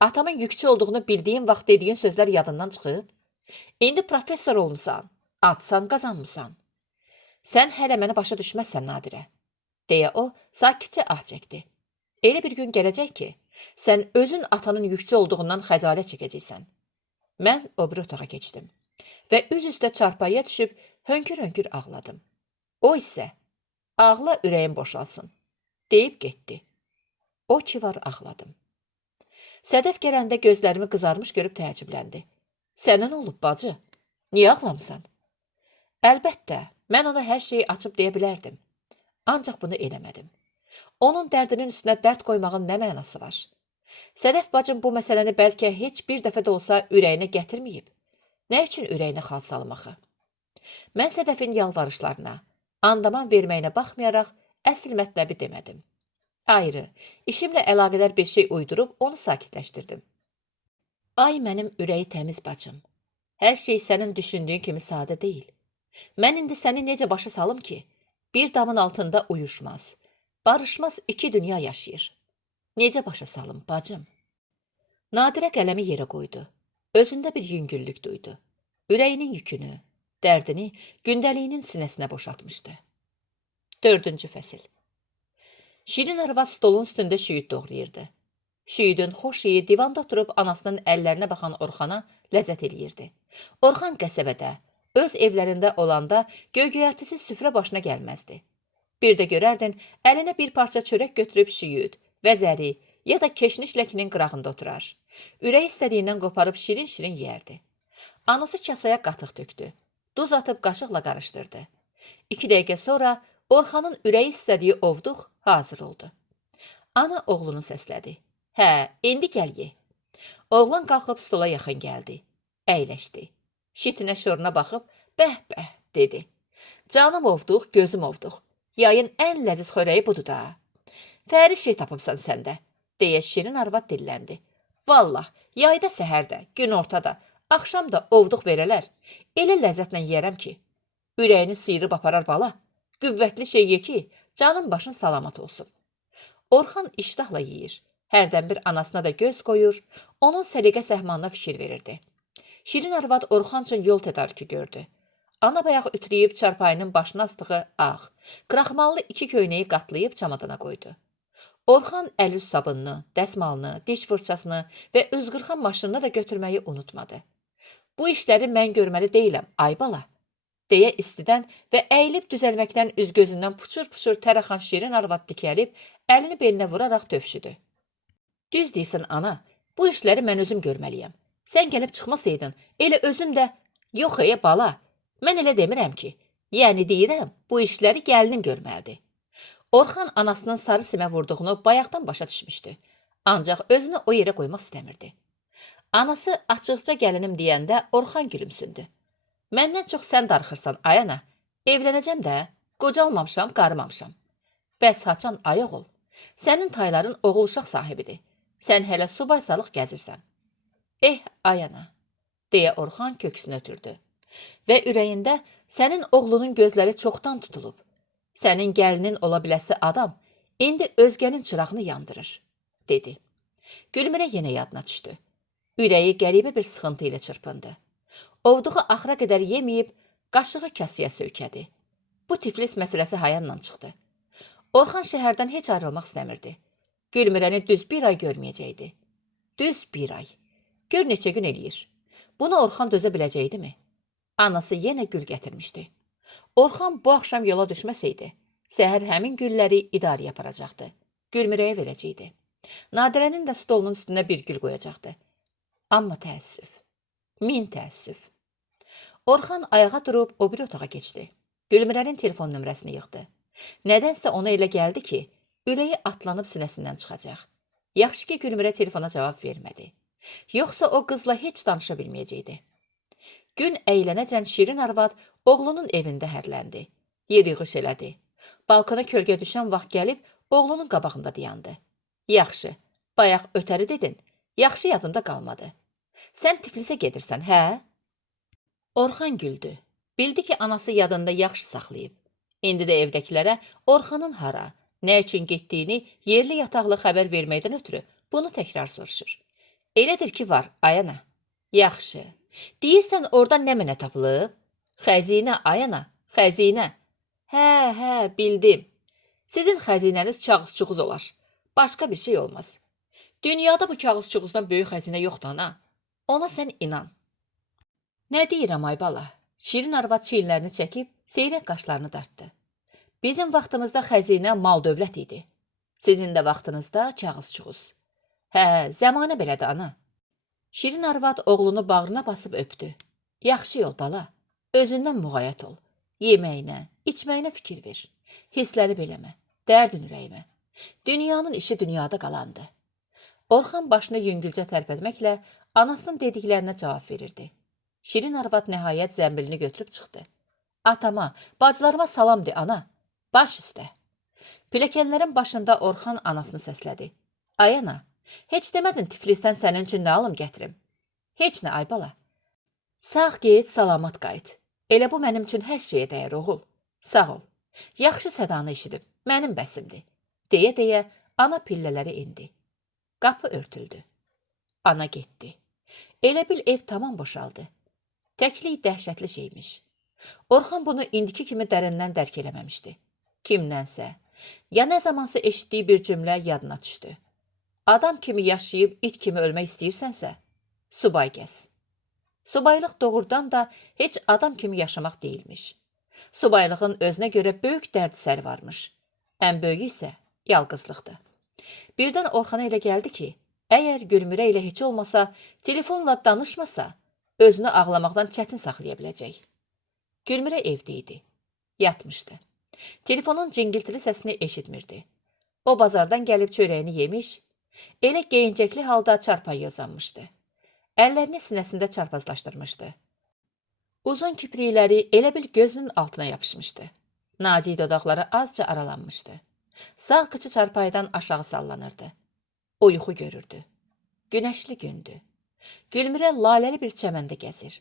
Atamın yükçü olduğunu bildiyin vaxt dediyin sözlər yadından çıxıb. İndi professor olmusan, adsan qazanmısan. Sən hələ mənə başa düşməzsən, Nadirə, deyə o sakitcə ah çəkdi. Elə bir gün gələcək ki, sən özün atanın yükçü olduğundan xəcalət çəkəcəksən. Mən o bir otağa keçdim və üz üstə çarpayıya düşüb hönkür-hönkür ağladım. O isə, ağla ürəyim boşalsın, deyib getdi. O ki var ağladım. Sədəf gələndə gözlərimi qızarmış görüb təəccübləndi. Sənə nə olub, bacı? Niyə ağlamısan? Əlbəttə, mən ona hər şeyi açıb deyə bilərdim. Ancaq bunu eləmədim. Onun dərdinin üstünə dərd qoymağın nə mənası var? Sədəf bacım bu məsələni bəlkə heç bir dəfə də olsa ürəyinə gətirməyib. Nə üçün ürəyinə xal salım axı? Mən Sədəfin yalvarışlarına, andaman verməyinə baxmayaraq əsl mətləbi demədim. Ayrı, işimlə əlaqədar bir şey uydurub onu sakitləşdirdim. Ay mənim ürəyi təmiz bacım. Hər şey sənin düşündüyün kimi sadə deyil. Mən indi səni necə başa salım ki, bir damın altında uyuşmaz, barışmaz iki dünya yaşayır. Necə başa salım, bacım? Nadirə qələmi yerə qoydu. Özündə bir yüngüllük duydu. ürəyinin yükünü, dərdini gündəliyinin sinəsinə boşaltmışdı. 4-cü fəsil. Şirin arvad stolun üstündə şüyüd doğrayırdı. Şüyüdün xoş iyi divanda oturub anasının əllərinə baxan Orxana ləzzət eləyirdi. Orxan qəsəbədə, öz evlərində olanda göy-göyərtisiz süfrə başına gəlməzdi. Bir də görərdin, əlinə bir parça çörək götürüb şüyüd, vəzəri ya da keşniş ləkinin qırağında oturar. Ürək istədiyindən qoparıb şirin-şirin yeyərdi. Anası kasaya qatıq tökdü. Duz atıb qaşıqla qarışdırdı. 2 dəqiqə sonra Orxanın ürəyi istədiyi ovduq hazır oldu. Ana oğlunu səslədi. Hə, indi gəl ye. Oğlan qalxıb stola yaxın gəldi. Əyləşdi. Şitinə şoruna baxıb, bəh-bəh, dedi. Canım ovduq, gözüm ovduq. Yayın ən ləziz xörəyi budur da. Fəri şey tapıbsan səndə, deyə şirin arvad dilləndi. Vallah, yayda səhərdə, gün ortada, axşam da ovduq verələr. Elə ləzzətlə yeyərəm ki, ürəyini sıyırıb aparar bala. Qüvvətli şey ye ki, canın başın salamat olsun. Orxan iştahla yeyir. Hərdən bir anasına da göz qoyur, onun səliqə səhmanına fikir verirdi. Şirin arvad Orxan üçün yol tədarükü gördü. Ana bayaq ütüləyib çarpayının başına asdığı ağ, kraxmallı 2 köynəyi qatlayıb çamadana qoydu. Orxan əl-üz sabununu, dəsmalını, diş fırçasını və üzqırxan maşınını da götürməyi unutmadı. Bu işləri mən görməli deyiləm, ay bala, deyə istidən və əyilib düzəlməkdən üz-gözündən puçur-puçur tər axan şirin arvad dikəlib, əlini belinə vuraraq tövşüdü. Düz deyirsən, ana, bu işləri mən özüm görməliyəm. Sən gəlib çıxmasaydın, elə özüm də, yox bala, mən elə demirəm ki, yəni deyirəm, bu işləri gəlinim görməlidir. Orxan anasının sarı simə vurduğunu bayaqdan başa düşmüşdü, ancaq özünü o yerə qoymaq istəmirdi. Anası açıqca gəlinim deyəndə Orxan gülümsündü. Məndən çox sən darıxırsan, ay ana, evlənəcəm də, qocalmamışam, qarımamışam. Bəs haçan ay oğul, sənin tayların oğul uşaq sahibidir. Sən hələ subaysalıq gəzirsən. Ay ana, deyə Orxan köksünü ötürdü. Və ürəyində sənin oğlunun gözləri çoxdan tutulub. Sənin gəlinin ola biləsi adam indi özgənin çırağını yandırır, dedi. Gülmürə yenə yadına düşdü. Ürəyi qəribə bir sıxıntı ilə çırpındı. Ovduğu axıra qədər yeməyib, qaşığı kasıya söykədi. Bu tiflis məsələsi hayanla çıxdı. Orxan şəhərdən heç ayrılmaq istəmirdi. Gülmürəni düz 1 ay görməyəcəkdi. Düz 1 ay. Gör neçə gün eləyir. Bunu Orxan dözə biləcəkdi mi? Anası yenə gül gətirmişdi. Orxan bu axşam yola düşməsəydi, səhər həmin gülləri idarəyə aparacaqdı. Gülmürəyə verəcəkdi. Nadirənin də stolunun üstünə bir gül qoyacaqdı. Amma təəssüf. Min təəssüf. Orxan ayağa durub o bir otağa keçdi. Gülmürənin telefon nömrəsini yığdı. Nədənsə ona elə gəldi ki, ürəyi atlanıb sinəsindən çıxacaq. Yaxşı ki, Gülmürə telefona cavab vermədi. Yoxsa o qızla heç danışa bilməyəcəkdi. Gün əylənəcən şirin arvad oğlunun evində hərləndi. Yer yığış elədi. Balkona kölgə düşən vaxt gəlib oğlunun qabağında dayandı. Yaxşı, bayaq ötəri dedin, yaxşı yadımda qalmadı. Sən Tiflisə gedirsən, hə? Orxan güldü. Bildi ki, anası yadında yaxşı saxlayıb. İndi də evdəkilərə Orxanın hara, nə üçün getdiyini yerli yataqlı xəbər verməkdən ötürü bunu təkrar soruşur. Elədir ki, var, ay ana. Yaxşı. Deyirsən, orada nə mənə tapılıb? Xəzinə, ay ana, xəzinə. Hə, bildim. Sizin xəzinəniz kağız-çuğuz olar. Başqa bir şey olmaz. Dünyada bu kağız-çuğuzdan böyük xəzinə yoxdur, ana. Ona sən inan. Nə deyirəm, ay bala? Şirin arvad çiyinlərini çəkib, seyrək qaşlarını dartdı. Bizim vaxtımızda xəzinə mal-dövlət idi. Sizin də vaxtınızda kağız-çuğuz. Hə, zəmanə belədir, ana. Şirin arvad oğlunu bağrına basıb öpdü. Yaxşı yol, bala. Özündən müğayət ol. Yeməyinə, içməyinə fikir ver. Hissləri beləmə, dərdin ürəyimə. Dünyanın işi dünyada qalandı. Orxan başını yüngülcə tərpətməklə anasının dediklərinə cavab verirdi. Şirin arvad nəhayət zəmbilini götürüb çıxdı. Atama, bacılarıma salam de, ana. Baş üstə. Pilləkənlərin başında Orxan anasını səslədi. Ay ana, heç demədin Tiflisdən sənin üçün nə alım gətirim? Heç nə, ay bala. Sağ get, salamat qayıt. Elə bu mənim üçün hər şeyə dəyər, oğul. Sağ ol. Yaxşı sədanı eşidib, mənim bəsimdir. Deyə ana pillələri indi. Qapı örtüldü. Ana getdi. Elə bil ev tamam boşaldı. Təklik dəhşətli şeymiş. Orxan bunu indiki kimi dərindən dərk eləməmişdi. Kimdənsə, ya nə zamansa eşitdiyi bir cümlə yadına düşdü. Adam kimi yaşayıb it kimi ölmək istəyirsənsə, subay gəz. Subaylıq doğrudan da heç adam kimi yaşamaq deyilmiş. Subaylığın özünə görə böyük dərd-səri varmış. Ən böyüyü isə yalqızlıqdır. Birdən Orxana elə gəldi ki, əgər Gülmürə ilə heç olmasa, telefonla danışmasa, özünü ağlamaqdan çətin saxlaya biləcək. Gülmürə evdə idi. Yatmışdı. Telefonun cingiltili səsini eşitmirdi. O bazardan gəlib çörəyini yemiş, elə geyincəkli halda çarpayıya uzanmışdı. Əllərini sinəsində çarpazlaşdırmışdı. Uzun kiprikləri elə bil gözünün altına yapışmışdı. Nazik dodaqları azca aralanmışdı. Sağ qıçı çarpayıdan aşağı sallanırdı. O yuxu görürdü. Günəşli gündü. Gülmürə laləli bir çəməndə gəzir.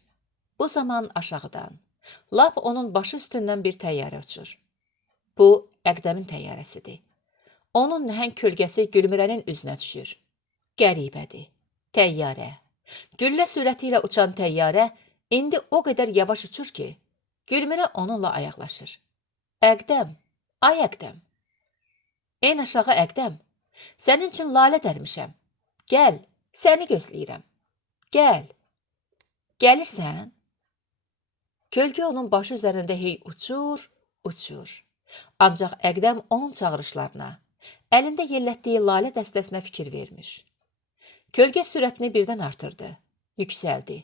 Bu zaman aşağıdan, lap onun başı üstündən bir təyyarə uçur. Bu, Əqdəmin təyyarəsidir. Onun nəhəng kölgəsi Gülmürənin üzünə düşür. Qəribədir. Təyyarə. Güllə sürəti ilə uçan təyyarə indi o qədər yavaş uçur ki, Gülmürə onunla ayaqlaşır. Əqdəm, ay Əqdəm. En aşağı Əqdəm, sənin üçün lalə dərmişəm. Gəl, səni gözləyirəm. Gəl. Gəlirsən? Kölgə onun başı üzərində hey uçur, uçur. Ancaq Əqdəm onun çağırışlarına, əlində yellətdiyi lalə dəstəsinə fikir vermiş. Kölgə sürətini birdən artırdı, yüksəldi.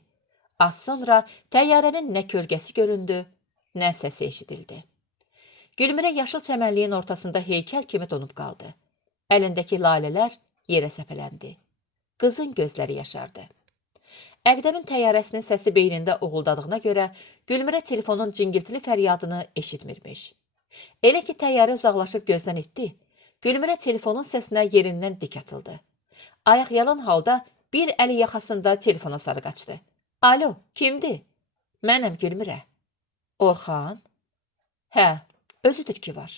Az sonra təyyarənin nə kölgəsi göründü, nə səsi eşidildi. Gülmürə yaşıl çəmənliyin ortasında heykəl kimi donub qaldı. Əlindəki lalələr yerə səpələndi. Qızın gözləri yaşardı. Əqdəmin təyyarəsinin səsi beynində uğuldadığına görə Gülmürə telefonun cingiltili fəryadını eşitmirmiş. Elə ki təyyarə uzaqlaşıb gözdən itdi, Gülmürə telefonun səsinə yerindən dik atıldı. Ayaq yalan halda bir əli yaxasında telefona sarı qaçdı. Alo, kimdir? Mənəm Gülmürə. Orxan? Hə, özüdür ki var.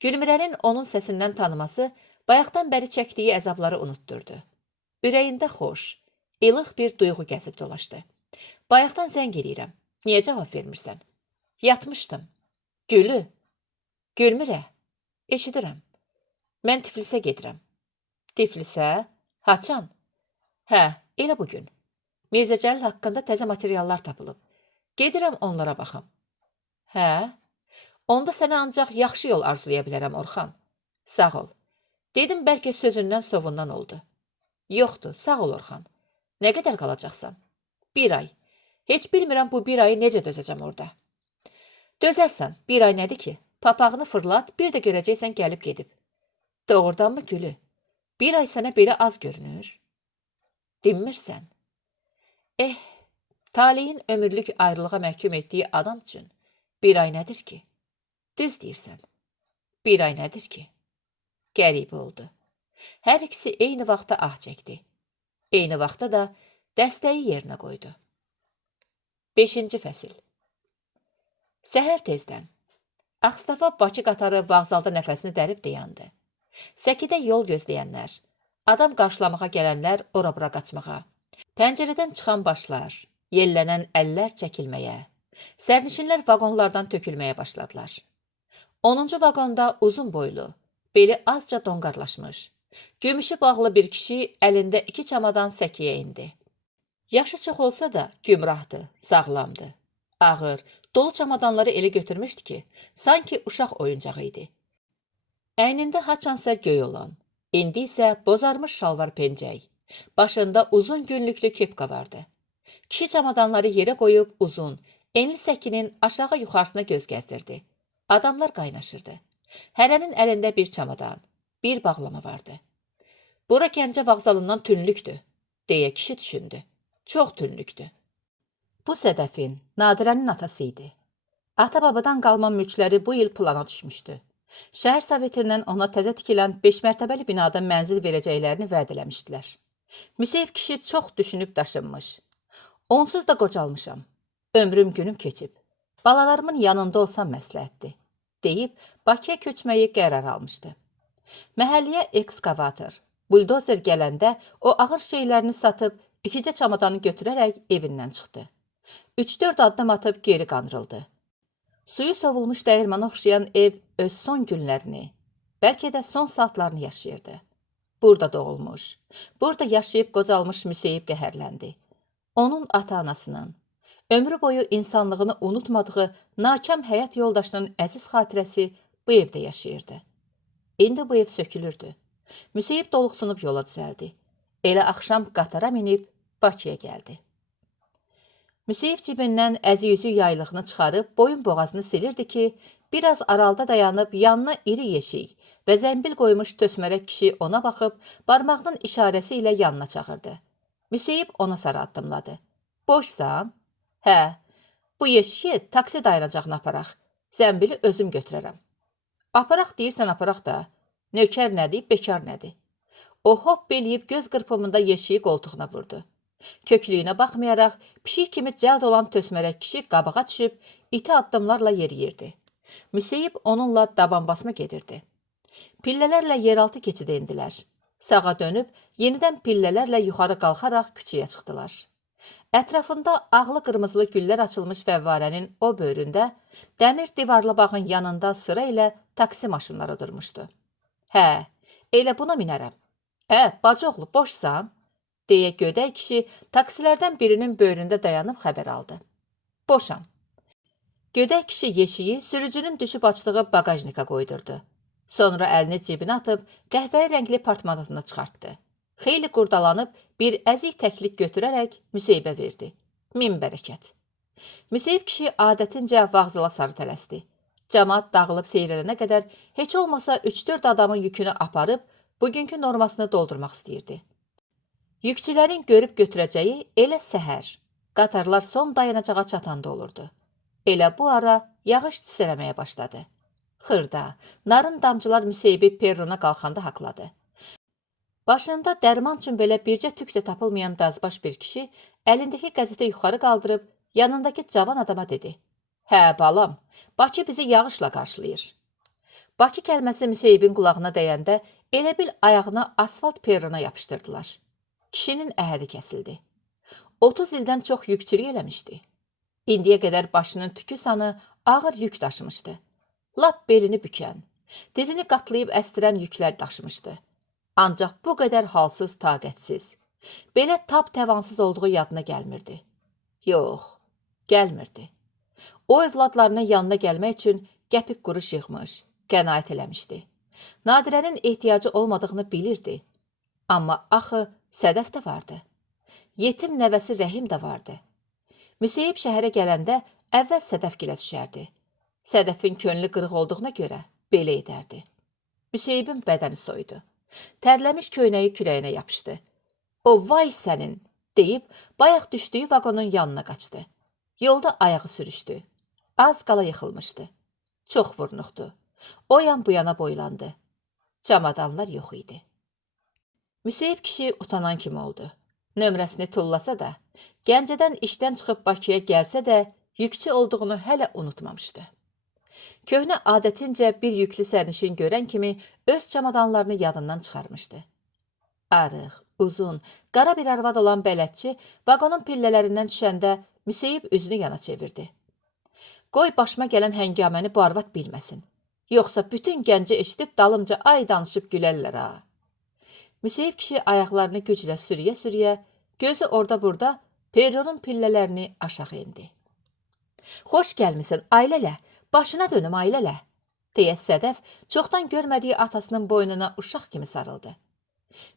Gülmürənin onun səsindən tanıması bayaqdan bəri çəkdiyi əzabları unutturdu. Ürəyində xoş, ilıq bir duyğu gəzib dolaşdı. Bayaqdan zəng eləyirəm. Niyə cavab vermirsən? Yatmışdım. Gülü. Gülmürə. Eşidirəm. Mən Tiflisə gedirəm. Tiflisə? Haçan? Hə, elə bugün. Mirzə Cəlil haqqında təzə materiallar tapılıb. Gedirəm onlara baxım. Hə? Onda sənə ancaq yaxşı yol arzulaya bilərəm Orxan. Sağ ol. Dedim bəlkə sözündən sovundan oldu. Yoxdur, sağ ol Orxan. Nə qədər qalacaqsan? 1 ay. Heç bilmirəm bu 1 ayı necə dözəcəm orada. Dözərsən, 1 ay nədir ki? Papağını fırlat, bir də görəcəksən gəlib gedib. Doğrudanmı Gülü? 1 ay sənə belə az görünür? Dinmirsən. Taleyin ömürlük ayrılığa məhkum etdiyi adam üçün 1 ay nədir ki? Düz deyirsən. 1 ay nədir ki? Qəribə oldu. Hər ikisi eyni vaxtda ah çəkdi. Eyni vaxtda da dəstəyi yerinə qoydu. 5-ci fəsil. Səhər tezdən. Ağstafa Bakı qatarı vağzalda nəfəsini dərib dayandı. Səkidə yol gözləyənlər, adam qarşılamağa gələnlər ora-bura qaçmağa, pəncərədən çıxan başlar, yellənən əllər çəkilməyə, sərnişinlər vaqonlardan tökülməyə başladılar. 10-cu vaqonda uzun boylu, beli azca donqarlaşmış, gümüşü bağlı bir kişi əlində 2 çamadan səkiyə indi. Yaşı çox olsa da gümrahdı, sağlamdı. Ağır, dolu çamadanları elə götürmüşdü ki, sanki uşaq oyuncağı idi. Əynində haçansa göy olan, indi isə bozarmış şalvar pencək, başında uzun günlüklü kepka vardı. Kişi çamadanları yerə qoyub uzun, enli səkinin aşağı yuxarısına göz gəzdirdi. Adamlar qaynaşırdı. Hərənin əlində bir çamadan, bir bağlama vardı. Bura Gəncə vağzalından tünlükdür, deyə kişi düşündü. Çox tünlükdür. Bu Sədəfin, Nadirənin atası idi. Ata-babadan qalma mülkləri bu il plana düşmüşdü. Şəhər Sovetindən ona təzə tikilən 5 mərtəbəli binada mənzil verəcəklərini vəd eləmişdilər. Müseyib kişi çox düşünüb daşınmış. Onsuz da qocalmışam. Ömrüm günüm keçib. Balalarımın yanında olsam məsləhətdir, deyib Bakıya köçməyi qərar almışdı. Məhəlliyə ekskavator, buldozer gələndə o ağır şeylərini satıb 2 çamadanı götürərək evindən çıxdı. 3-4 addım atıb geri qandırıldı. Suyu sovulmuş dəyirmana oxşayan ev öz son günlərini, bəlkə də son saatlarını yaşayırdı. Burada doğulmuş, burada yaşayıb qocalmış Müseyib qəhərləndi. Onun ata-anasının, ömrü boyu insanlığını unutmadığı nakam həyat yoldaşının əziz xatirəsi bu evdə yaşayırdı. İndi bu ev sökülürdü. Müseyib doluqsunub yola düzəldi. Elə axşam qatara minib Bakıya gəldi. Müseyib cibindən əzi-yüzü yaylığını çıxarıb boyun boğazını silirdi ki, biraz aralda dayanıb yanına iri yeşik və zəmbil qoymuş tösmərək kişi ona baxıb barmağının işarəsi ilə yanına çağırdı. Müseyib ona sarı addımladı. Boşsan? Hə, bu yeşiyi taksi dayanacağına aparaq. Zəmbili özüm götürərəm. Aparaq deyirsən aparaq da. Nökər nədir, bekar nədir? O hop beləyib göz qırpımında yeşiyi qoltuğuna vurdu. Köklüyünə baxmayaraq, pişik kimi cəld olan tösmərək kişi qabağa düşüb, iti addımlarla yeriyirdi. Müseyib onunla dabanbasma gedirdi. Pillələrlə yeraltı keçidə indilər. Sağa dönüb, yenidən pillələrlə yuxarı qalxaraq küçəyə çıxdılar. Ətrafında ağlı qırmızılı güllər açılmış fəvvarənin o böhründə, dəmir divarlı bağın yanında sıra ilə taksi maşınları durmuşdu. Hə, elə buna minərəm. Hə, bacıoğlu, boşsan? Deyə gödək kişi taksilərdən birinin böhründə dayanıb xəbər aldı. Boşam. Gödək kişi yeşiyi sürücünün düşüb açdığı bagajnika qoydurdu. Sonra əlini cibinə atıb qəhvəyi rəngli portmanatını çıxartdı. Xeyli qurdalanıb bir əzik təklik götürərək Müseyibə verdi. Min bərəkət. Müseyib kişi adətincə vağzala sarı tələsdi. Camaat dağılıb seyrələnə qədər heç olmasa 3-4 adamın yükünü aparıb bugünkü normasını doldurmaq istəyirdi. Yükçülərin görüb götürəcəyi elə səhər, qatarlar son dayanacağa çatanda olurdu. Elə bu ara yağış çisələməyə başladı. Xırda, narın damcılar Müseyibi perrona qalxanda haqladı. Başında dərman üçün belə bircə tük də tapılmayan dazbaş bir kişi əlindəki qəzeti yuxarı qaldırıb yanındakı cavan adama dedi. Hə, balam, Bakı bizi yağışla qarşılayır. Bakı kəlməsi Müseyibin qulağına dəyəndə elə bil ayağına asfalt perrona yapışdırdılar. Kişinin əhədi kəsildi. 30 ildən çox yükçülük eləmişdi. İndiyə qədər başının tükü sanı ağır yük daşımışdı. Lap belini bükən, dizini qatlayıb əstirən yüklər daşımışdı. Ancaq bu qədər halsız, taqətsiz, belə tab təvansız olduğu yadına gəlmirdi. Yox, gəlmirdi. O evladlarının yanına gəlmək üçün qəpik quruş yığmış, qənaət eləmişdi. Nadirənin ehtiyacı olmadığını bilirdi. Amma axı Sədəf də vardı. Yetim nəvəsi Rəhim də vardı. Müseyib şəhərə gələndə əvvəl Sədəfgilə düşərdi. Sədəfin könlü qırıq olduğuna görə belə edərdi. Müseyibin bədəni soydu. Tərləmiş köynəyi kürəyinə yapışdı. O, vay sənin, deyib bayaq düşdüyü vaqonun yanına qaçdı. Yolda ayağı sürüşdü. Az qala yıxılmışdı. Çox vurnuqdu. O yan bu yana boylandı. Camadanlar yox idi. Müseyib kişi utanan kimi oldu. Nömrəsini tullasa da, Gəncədən işdən çıxıb Bakıya gəlsə də, yükçü olduğunu hələ unutmamışdı. Köhnə adətincə bir yüklü sərnişin görən kimi öz çamadanlarını yadından çıxarmışdı. Arıq, uzun, qara bir arvad olan bələdçi vaqonun pillələrindən düşəndə Müseyib üzünü yana çevirdi. Qoy başıma gələn həngaməni bu arvad bilməsin. Yoxsa bütün Gəncə eşidib dalımca ay danışıb gülərlər ha. Müseyib kişi ayaqlarını güclə sürüyə-sürüyə, gözü orada-burada perronun pillələrini aşağı indi. Xoş gəlmisən, Aylələ, başına dönüm Aylələ, deyə Sədəf çoxdan görmədiyi atasının boynuna uşaq kimi sarıldı.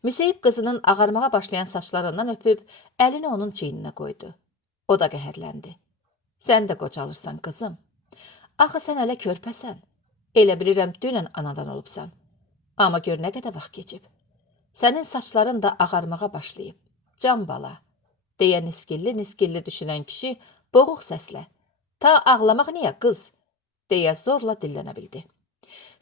Müseyib qızının ağarmağa başlayan saçlarından öpüb, əlini onun çiyninə qoydu. O da qəhərləndi. Sən də qocalırsan, qızım. Axı sən hələ körpəsən. Elə bilirəm dünən anadan olubsan. Amma gör nə qədər vaxt keçib. Sənin saçların da ağarmağa başlayıb. Can bala, deyə niskilli-niskilli düşünən kişi boğuq səslə. Ta ağlamaq niyə qız? Deyə zorla dillənə bildi.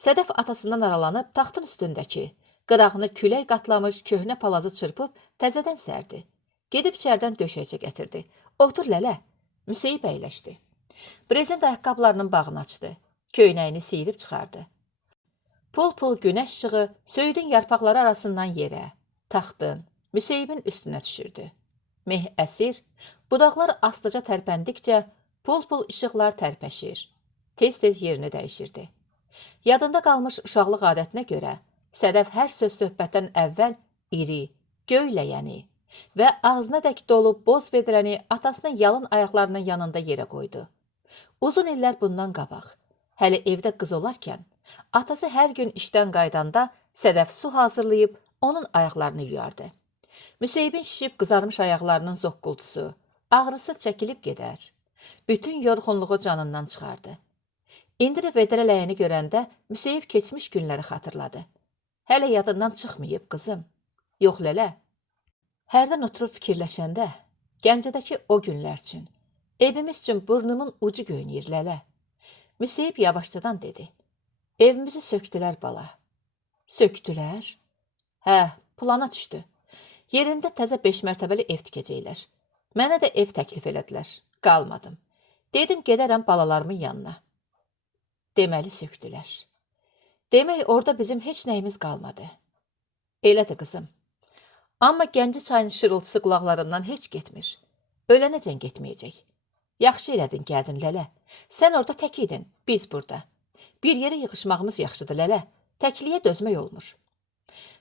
Sədəf atasından aralanıb taxtın üstündəki, qırağını külək qatlamış köhnə palazı çırpıb təzədən sərdi. Gedib içərdən döşəkçə gətirdi. Otur lələ. Müseyib əyləşdi. Brezent ayaqqabılarının bağını açdı. Köynəyini siyirib çıxardı. Pul-pul günəş işığı söyüdün yarpaqları arasından yerə, taxtın, Müseyibin üstünə düşürdü. Meh əsir, Budaqlar astaca tərpəndikcə pul-pul işıqlar tərpəşir. Tez-tez yerini dəyişirdi. Yadında qalmış uşaqlıq adətinə görə Sədəf hər söz söhbətdən əvvəl iri, göy ləyəni və ağzına dək dolu boz vedrəni atasının yalın ayaqlarının yanında yerə qoydu. Uzun illər bundan qabaq, hələ evdə qız olarkən, atası hər gün işdən qaydanda Sədəf su hazırlayıb onun ayaqlarını yuyardı. Müseyibin şişib qızarmış ayaqlarının zoqqultusu, ağrısı çəkilib gedər. Bütün yorğunluğu canından çıxardı. İndiri vedrə ləyəni görəndə Müseyib keçmiş günləri xatırladı. Hələ yadından çıxmayıb, qızım. Yox, lələ. Hərdən oturub fikirləşəndə, Gəncədəki o günlər üçün, evimiz üçün burnumun ucu göynəyir, lələ. Müseyib yavaşcadan dedi. Evimizi söktülər, bala. Söktülər? Hə, plana düşdü. Yerində təzə 5 mərtəbəli ev tikəcəklər. Mənə də ev təklif elədilər. Qalmadım. Dedim, gedərəm balalarımın yanına. Deməli, söktülər. Demək, orada bizim heç nəyimiz qalmadı. Elədir, qızım. Amma Gəncə çayının şırıltısı qulaqlarımdan heç getmir. Ölənəcən getməyəcək. Yaxşı elədin, gəldin, lələ. Sən orada tək idin, biz burada. Bir yerə yığışmağımız yaxşıdır, lələ. Təkliyə dözmək olmur.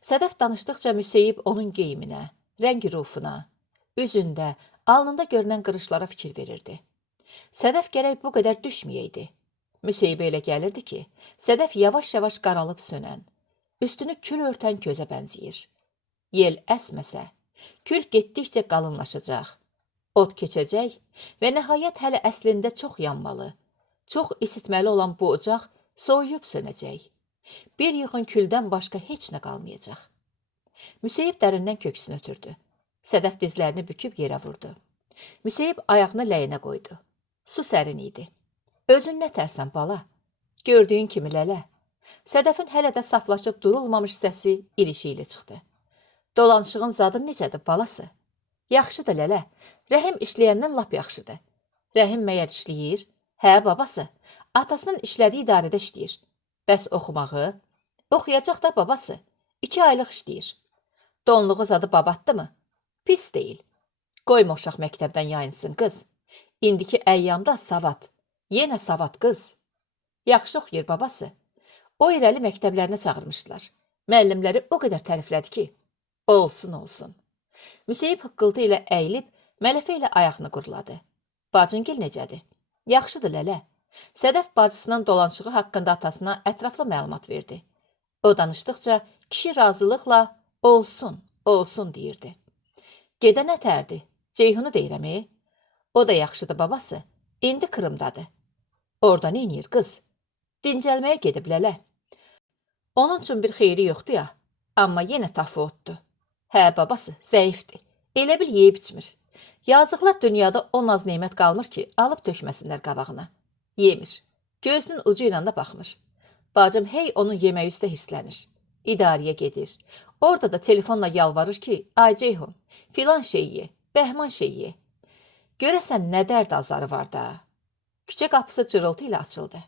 Sədəf danışdıqca Müseyib onun geyiminə, rəngi rufuna, üzündə, alnında görünən qırışlara fikir verirdi. Sədəf gərək bu qədər düşməyəydi. Müseyibə elə gəlirdi ki, Sədəf yavaş-yavaş qaralıb sönən, üstünü kül örtən közə bənziyir. Yel əsməsə, kül getdikcə qalınlaşacaq, od keçəcək və nəhayət hələ əslində çox yanmalı, çox isitməli olan bu ocaq soyuyub sönəcək. Bir yığın küldən başqa heç nə qalmayacaq. Müseyib dərindən köksünü ötürdü. Sədəf dizlərini büküb yerə vurdu. Müseyib ayağını ləyinə qoydu. Su sərin idi. Özün nə tərsən, bala? Gördüyün kimi, lələ. Sədəfin hələ də saflaşıb durulmamış səsi ilişikli çıxdı. Dolanışığın zadı necədir, balası? Yaxşıdır, lələ. Rəhim işləyəndən lap yaxşıdır. Rəhim məyər işləyir? Hə, babası. Atasının işlədiyi idarədə işləyir. Bəs oxumağı? Oxuyacaq da babası. 2 aylıq işləyir. Donluğu zadı babatdı mı? Pis deyil. Qoyma uşaq məktəbdən yayınsın, qız. İndiki əyyamda savad. Yenə savad, qız. Yaxşı oxuyur, babası. O irəli məktəblərinə çağırmışdılar. Müəllimləri o qədər təriflədi ki, olsun, olsun. Müseyib hıqqıltı ilə əyilib, Mələfə ilə ayağını qurladı. Bacıngil necədir? Yaxşıdır, lələ. Sədəf bacısının dolanışığı haqqında atasına ətraflı məlumat verdi. O danışdıqca kişi razılıqla olsun, olsun deyirdi. Gedə nətərdi? Ceyhunu deyirəm, O da yaxşıdır, babası. İndi Kırımdadır. Orada neyniyir, qız? Dincəlməyə gedib, lələ. Onun üçün bir xeyri yoxdur ya, amma yenə tafı otdu. Hə, babası, zəifdir. Elə bil yeyib içmir. Yazıqlar dünyada o naz neymət qalmır ki, alıb tökməsinlər qabağına. Yemir. Gözünün ucu ilə də baxmır. Bacım hey onun yeməyi üstə hislənir. İdarəyə gedir. Orada da telefonla yalvarır ki, ay Ceyhun, filan şey ye, bəhman şey ye. Görəsən nə dərd azarı var da? Küçə qapısı cırıltı ilə açıldı.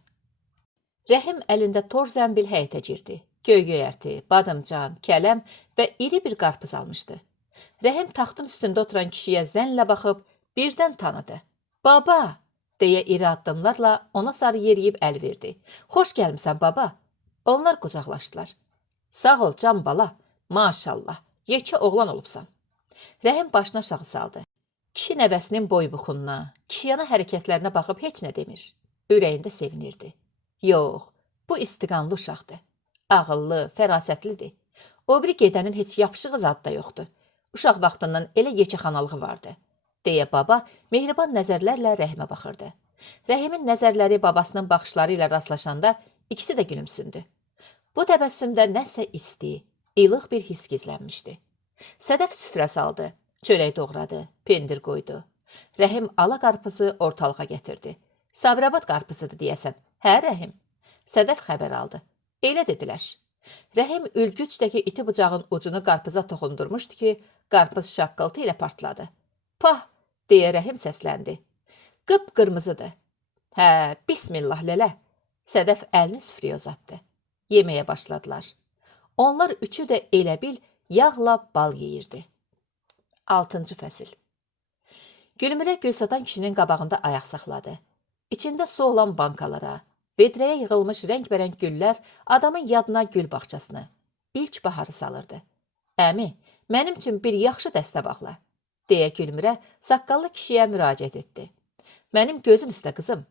Rəhim əlində tor zəmbil həyətə girdi. Göy-göyərti, badımcan, kələm və iri bir qarpız almışdı. Rəhim taxtın üstündə oturan kişiyə zənlə baxıb birdən tanıdı. Baba, deyə iri addımlarla ona sarı yeriyib əl verdi. Xoş gəlmisən, baba. Onlar qucaqlaşdılar. Sağ ol, can bala, maşallah, yekə oğlan olubsan. Rəhim başını aşağı saldı. Kişi nəvəsinin boy-buxununa, kişiyana hərəkətlərinə baxıb heç nə demir. Ürəyində sevinirdi. Yox, bu istiqanlı uşaqdır. Ağıllı, fərasətlidir. O biri gedənin heç yapışığı zad da yoxdur. Uşaq vaxtından elə yekəxanalığı vardı, deyə baba mehriban nəzərlərlə Rəhimə baxırdı. Rəhimin nəzərləri babasının baxışları ilə rastlaşanda ikisi də gülümsündü. Bu təbəssümdə nəsə isti, ilıq bir his gizlənmişdi. Sədəf süfrə saldı. Çörək doğradı, pendir qoydu. Rəhim ala qarpızı ortalığa gətirdi. Sabirabad qarpızıdır deyəsən. Hə, Rəhim? Sədəf xəbər aldı. Elə dedilər. Rəhim ülgücdəki iti bıçağın ucunu qarpıza toxundurmuşdu ki, qarpız şaqqıltı ilə partladı. Pah, deyə Rəhim səsləndi. Qıpqırmızıdır. Hə, bismillah, lələ. Sədəf əlini süfrəyə uzatdı. Yeməyə başladılar. Onlar üçü də elə bil yağla bal yeyirdi. 6-cı fəsil. Gülmürə gül satan kişinin qabağında ayaq saxladı. İçində su olan bankalara, vedrəyə yığılmış rəngbərəng güllər adamın yadına gül bağçasını, ilk baharı salırdı. Əmi, mənim üçün bir yaxşı dəstə bağla, deyə Gülmürə saqqallı kişiyə müraciət etdi. Mənim gözüm üstə qızım.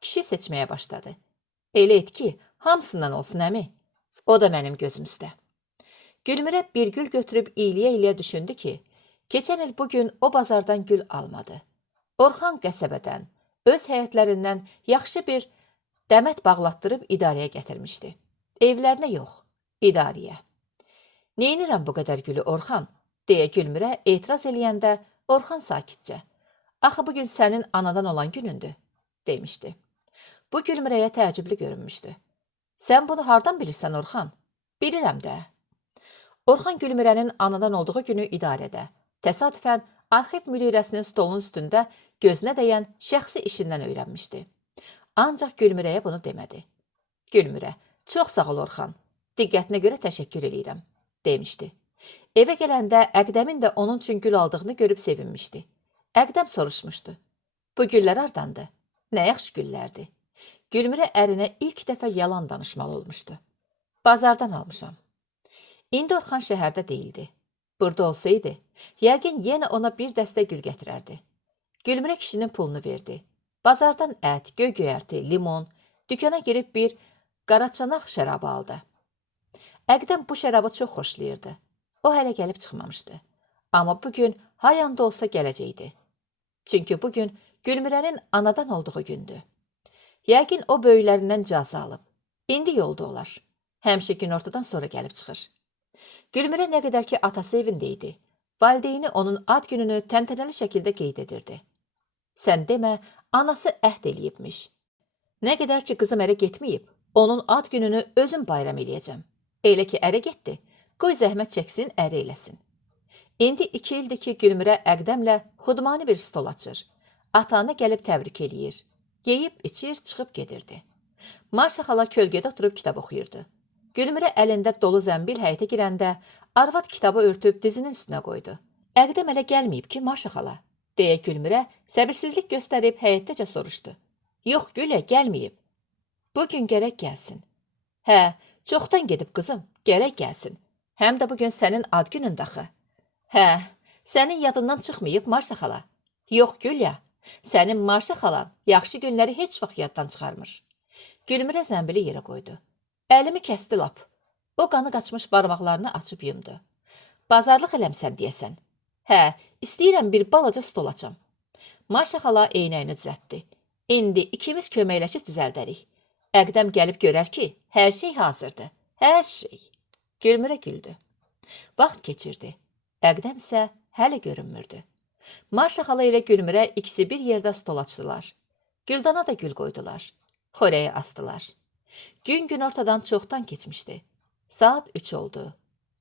Kişi seçməyə başladı. Elə et ki, hamısından olsun əmi. O da mənim gözüm üstə. Gülmürə bir gül götürüb iyliyə-iyliyə düşündü ki, keçən il bugün o bazardan gül almadı. Orxan qəsəbədən, öz həyətlərindən yaxşı bir dəmət bağlatdırıb idarəyə gətirmişdi. Evlərinə yox, idarəyə. Neynirəm bu qədər gülü Orxan, deyə Gülmürə etiraz eləyəndə Orxan sakitcə. Axı bugün sənin anadan olan günündür, demişdi. Bu Gülmürəyə təəccüblü görünmüşdü. Sən bunu hardan bilirsən Orxan? Bilirəm də. Orxan Gülmürənin anadan olduğu günü idarədə, təsadüfən arxiv müdirəsinin stolunun üstündə gözünə dəyən şəxsi işindən öyrənmişdi. Ancaq Gülmürəyə bunu demədi. Gülmürə, çox sağ ol Orxan, diqqətinə görə təşəkkür edirəm, demişdi. Evə gələndə Əqdəmin də onun üçün gül aldığını görüb sevinmişdi. Əqdəm soruşmuşdu. Bu güllər hardandı? Nə yaxşı güllərdi. Gülmürə ərinə ilk dəfə yalan danışmalı olmuşdu. Bazardan almışam. İndi Orxan şəhərdə deyildi. Burada olsaydı, yəqin yenə ona bir dəstə gül gətirərdi. Gülmürə kişinin pulunu verdi. Bazardan ət, göy-göyərti, limon, dükana girib bir qaraçanaq şərabı aldı. Əqdəm bu şərabı çox xoşlayırdı. O hələ gəlib çıxmamışdı. Amma bugün hayanda olsa gələcəkdi. Çünki bugün Gülmürənin anadan olduğu gündür. Yəqin o böyüklərindən cəza alıb. İndi yolda olar. Həmişə günortadan sonra gəlib çıxır. Gülmürə nə qədər ki atası evində idi. Valideyni onun ad gününü təntənəli şəkildə qeyd edirdi. Sən demə, anası əhd eləyibmiş. Nə qədər ki qızım ərə getməyib, onun ad gününü özüm bayram eləyəcəm. Elə ki ərə getdi, qoy zəhmət çəksin, ərə eləsin. İndi 2 ildir ki Gülmürə Əqdəmlə xudmani bir stol açır. Atanı gəlib təbrik eləyir. Yeyib, içir, çıxıb gedirdi. Marşa xala kölgədə oturub kitab oxuyurdu. Gülmürə əlində dolu zəmbil həyətə girəndə arvad kitabı örtüb dizinin üstünə qoydu. Əqdəm hələ gəlməyib ki, Marşa xala, deyə Gülmürə səbirsizlik göstərib həyətdəcə soruşdu. Yox, Gülə, gəlməyib. Bugün gərək gəlsin. Hə, çoxdan gedib qızım, gərək gəlsin. Həm də bugün sənin ad günündə axı. Hə, sənin yadından çıxmayıb Marşa xala. Yox, Gülya, sənin Marşa xalan yaxşı günləri heç vaxt yaddan çıxarmır. Gülmürə zəmbili yerə qoydu. Əlimi kəsdi lap. O qanı qaçmış barmaqlarını açıb yumdu. Bazarlıq eləmsən deyəsən. Hə, istəyirəm bir balaca stol açam. Marşa xala eynəyini düzəltdi. İndi ikimiz köməkləşib düzəldərik. Əqdəm gəlib görər ki, hər şey hazırdır. Hər şey. Gülmürə güldü. Vaxt keçirdi. Əqdəm isə hələ görünmürdü. Marşa xala ilə Gülmürə ikisi bir yerdə stol açdılar. Güldana da gül qoydular. Xörəyi asdılar. Gün günortadan çoxdan keçmişdi. Saat 3 oldu,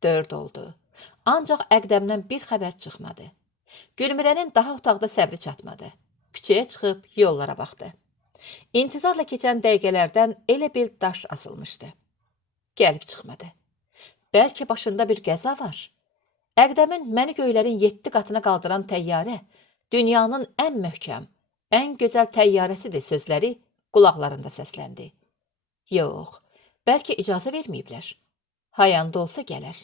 4 oldu. Ancaq Əqdəmdən bir xəbər çıxmadı. Gülmürənin daha otaqda səbri çatmadı. Küçəyə çıxıb yollara baxdı. İntizarla keçən dəqiqələrdən elə bir daş asılmışdı. Gəlib çıxmadı. Bəlkə başında bir qəza var. Əqdəmin məni göylərin 7 qatına qaldıran təyyarə dünyanın ən möhkəm, ən gözəl təyyarəsidir sözləri qulaqlarında səsləndi. Yox, bəlkə icazə verməyiblər. Hayanda olsa gələr,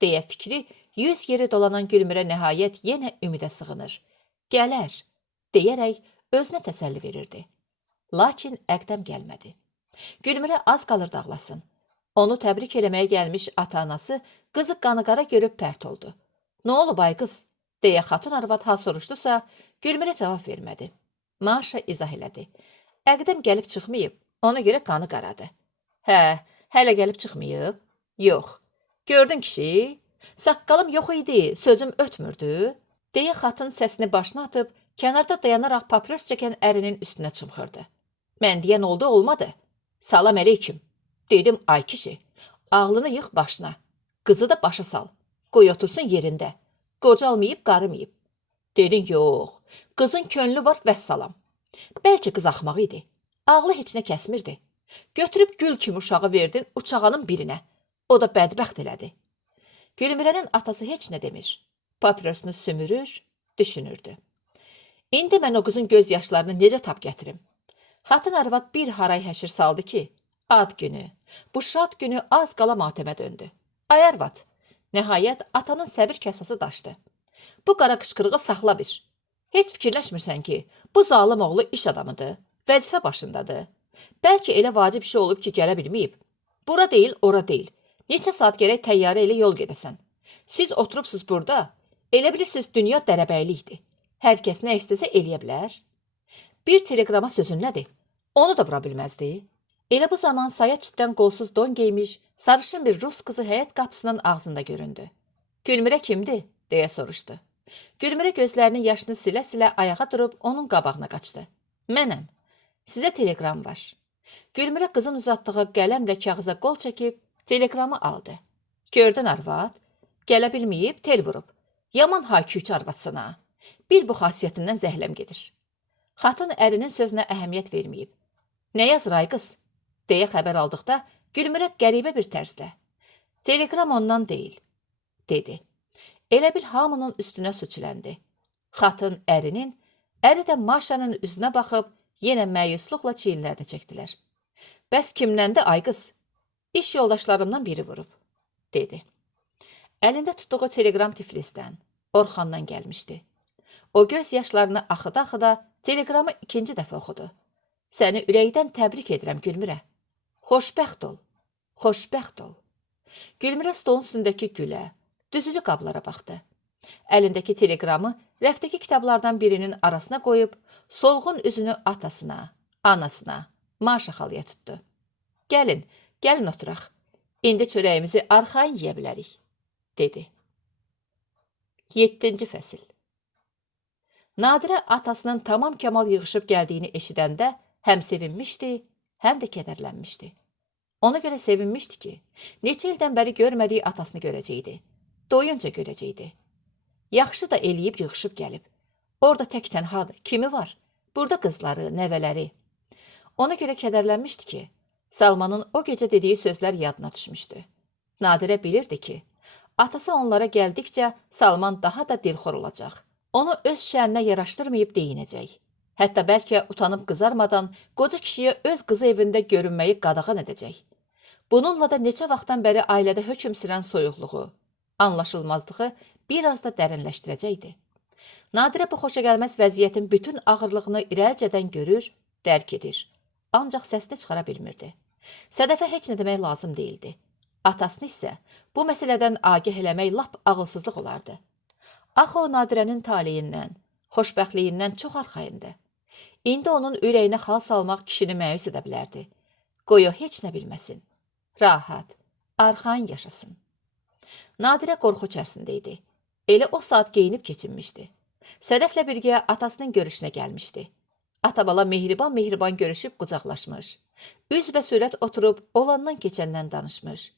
deyə fikri 100 yeri dolanan Gülmürə nəhayət yenə ümidə sığınır. Gələr, deyərək özünə təsəlli verirdi. Lakin Əqdəm gəlmədi. Gülmürə az qalır dağlasın. Onu təbrik eləməyə gəlmiş ata-anası qızı qanıqara görüb pərt oldu. Nə olub ay qız? Deyə xatun arvad ha soruşdusa, Gülmürə cavab vermədi. Maşa izah elədi. Əqdəm gəlib çıxmayıb, ona görə qanı qaradı. Hə, hələ gəlib çıxmayıb? Yox. Gördün kişi? Saqqalım yox idi, sözüm ötmürdü. Deyə xatın səsini başına atıb, kənarda dayanaraq papros çəkən ərinin üstünə çımxırdı. Mən deyən oldu, olmadı. Salam əleyküm. Dedim, ay kişi, ağlını yığ başına. Qızı da başa sal. Qoy otursun yerində. Qocalmayıb, qarımayıb. Dedin, yox, qızın könlü var vəssalam. Bəlkə qız axmaq idi. Ağlı heç nə kəsmirdi. Götürüb gül kimi uşağı verdin uçağanın birinə. O da bədbəxt elədi. Gülmürənin atası heç nə demir. Papirosunu sümürür, düşünürdü. İndi mən o qızın göz yaşlarını necə tap gətirim? Xatın arvad bir haray həşir saldı ki, ad günü, bu şad günü az qala matəmə döndü. Ay arvad, nəhayət atanın səbir kəsası daşdı. Bu qara qışqırığı saxla bir. Heç fikirləşmirsən ki, bu zalım oğlu iş adamıdır, vəzifə başındadır. Bəlkə elə vacib şey olub ki, gələ bilməyib. Bura deyil, ora deyil. Neçə saat gərək təyyarə ilə yol gedəsən. Siz oturubsuz burada, elə bilirsiniz dünya dərəbəylikdir. Hər kəs nə istəsə eləyə bilər. Bir teleqrama sözün nədir? Onu da vura bilməzdi. Elə bu zaman saya çitdən qolsuz don geymiş, sarışın bir rus qızı həyət qapısının ağzında göründü. Gülmürə kimdir? Deyə soruşdu. Gülmürə gözlərinin yaşını silə-silə ayağa durub onun qabağına qaçdı. Mənəm. Sizə teleqram var. Gülmürə qızın uzatdığı qələmlə kağıza qol çəkib teleqramı aldı. Gördün arvad? Gələ bilməyib, tel vurub. Yaman hayküyçü arvadsana. Bir bu xasiyyətindən zəhləm gedir. Xatın ərinin sözünə əhəmiyyət verməyib. Nə yazır ay qız? Deyə xəbər aldıqda Gülmürə qəribə bir tərzlə. Teleqram ondan deyil, dedi. Elə bil hamının üstünə suçiləndi. Xatın ərinin, əri də Maşanın üzünə baxıb yenə məyusluqla çiyinlərini çəkdilər. Bəs kimləndir ay qız? İş yoldaşlarımdan biri vurub, dedi. Əlində tutduğu teleqram Tiflisdən, Orxandan gəlmişdi. O göz yaşlarını axıda-axıda teleqramı ikinci dəfə oxudu. Səni ürəkdən təbrik edirəm Gülmürə. Xoşbəxt ol, xoşbəxt ol. Gülmürə stolun üstündəki gülə, düzülü qablara baxdı. Əlindəki teleqramı rəfdəki kitablardan birinin arasına qoyub, solğun üzünü atasına, anasına, Maşa xalıya tutdu. Gəlin, gəlin oturaq. İndi çörəyimizi arxayın yeyə bilərik, dedi. 7-ci fəsil. Nadirə atasının tamam kəmal yığışıb gəldiyini eşidəndə həm sevinmişdi, həm də kədərlənmişdi. Ona görə sevinmişdi ki, neçə ildən bəri görmədiyi atasını görəcəkdi. Doyunca görəcəkdi. Yaxşı da eləyib yığışıb gəlib. Orada tək tənhadır. Kimi var? Burada qızları, nəvələri. Ona görə kədərlənmişdi ki, Salmanın o gecə dediyi sözlər yadına düşmüşdü. Nadirə bilirdi ki, atası onlara gəldikcə Salman daha da dilxor olacaq. Onu öz şəninə yaraşdırmayıb deyinəcək. Hətta bəlkə utanıb qızarmadan qoca kişiyə öz qızı evində görünməyi qadağan edəcək. Bununla da neçə vaxtdan bəri ailədə hökm sürən soyuqluğu, anlaşılmazlığı biraz da dərinləşdirəcəkdi. Nadirə bu xoşagəlməz vəziyyətin bütün ağırlığını irəlcədən görür, dərk edir. Ancaq səsini çıxara bilmirdi. Sədəfə heç nə demək lazım deyildi. Atasını isə bu məsələdən agah eləmək lap ağılsızlıq olardı. Axı o Nadirənin taleyindən, xoşbəxtliyindən çox arxayındı. İndi onun ürəyinə xal salmaq kişini məyus edə bilərdi. Qoy o heç nə bilməsin. Rahat, arxayın yaşasın. Nadirə qorxu içərisində idi. Elə o saat geyinib keçinmişdi. Sədəflə birgə atasının görüşünə gəlmişdi. Ata-bala mehriban görüşüb qucaqlaşmış. Üz və sürət oturub olandan keçəndən danışmış.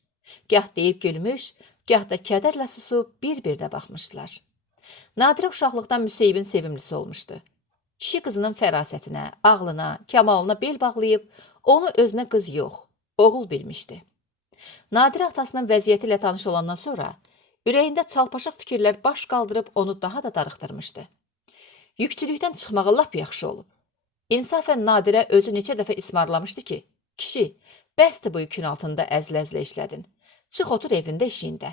Gah deyib gülmüş, gah da kədərlə susub bir-bir də baxmışdılar. Nadirə uşaqlıqdan Müseyibin sevimlisi olmuşdu. Kişi qızının fərasətinə, ağlına, kəmalına bel bağlayıb, onu özünə qız yox, oğul bilmişdi. Nadirə atasının vəziyyəti ilə tanış olandan sonra, ürəyində çalpaşıq fikirlər baş qaldırıb onu daha da darıxdırmışdı. Yükçülükdən çıxmağı lap yaxşı olub. İnsafən Nadirə özü neçə dəfə ismarlamışdı ki, kişi, bəsdir bu yükün altında əzlə-əzlə işlədin. Çıx otur evində işiyində.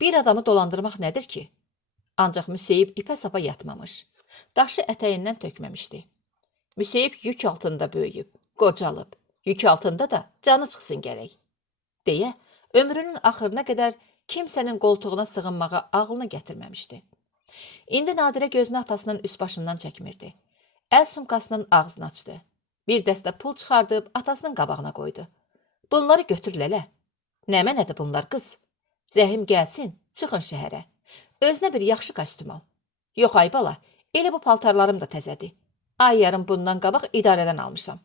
Bir adamı dolandırmaq nədir ki? Ancaq Müseyib ipə sapa yatmamış. Daşı ətəyindən tökməmişdi. Müseyib yük altında böyüyüb, qocalıb, yük altında da canı çıxsın gərək. Deyə, ömrünün axırına qədər kimsənin qoltuğuna sığınmağa ağlını gətirməmişdi. İndi Nadirə gözünü atasının üst başından çəkmirdi. Əl sumkasının ağzını açdı. Bir dəstə pul çıxardıb atasının qabağına qoydu. Bunları götür lələ. Nəmə nədir bunlar qız? Rəhim gəlsin, çıxın şəhərə. Özünə bir yaxşı kostyum al. Yox ay bala, elə bu paltarlarım da təzədir. Ay yarım bundan qabaq idarədən almışam.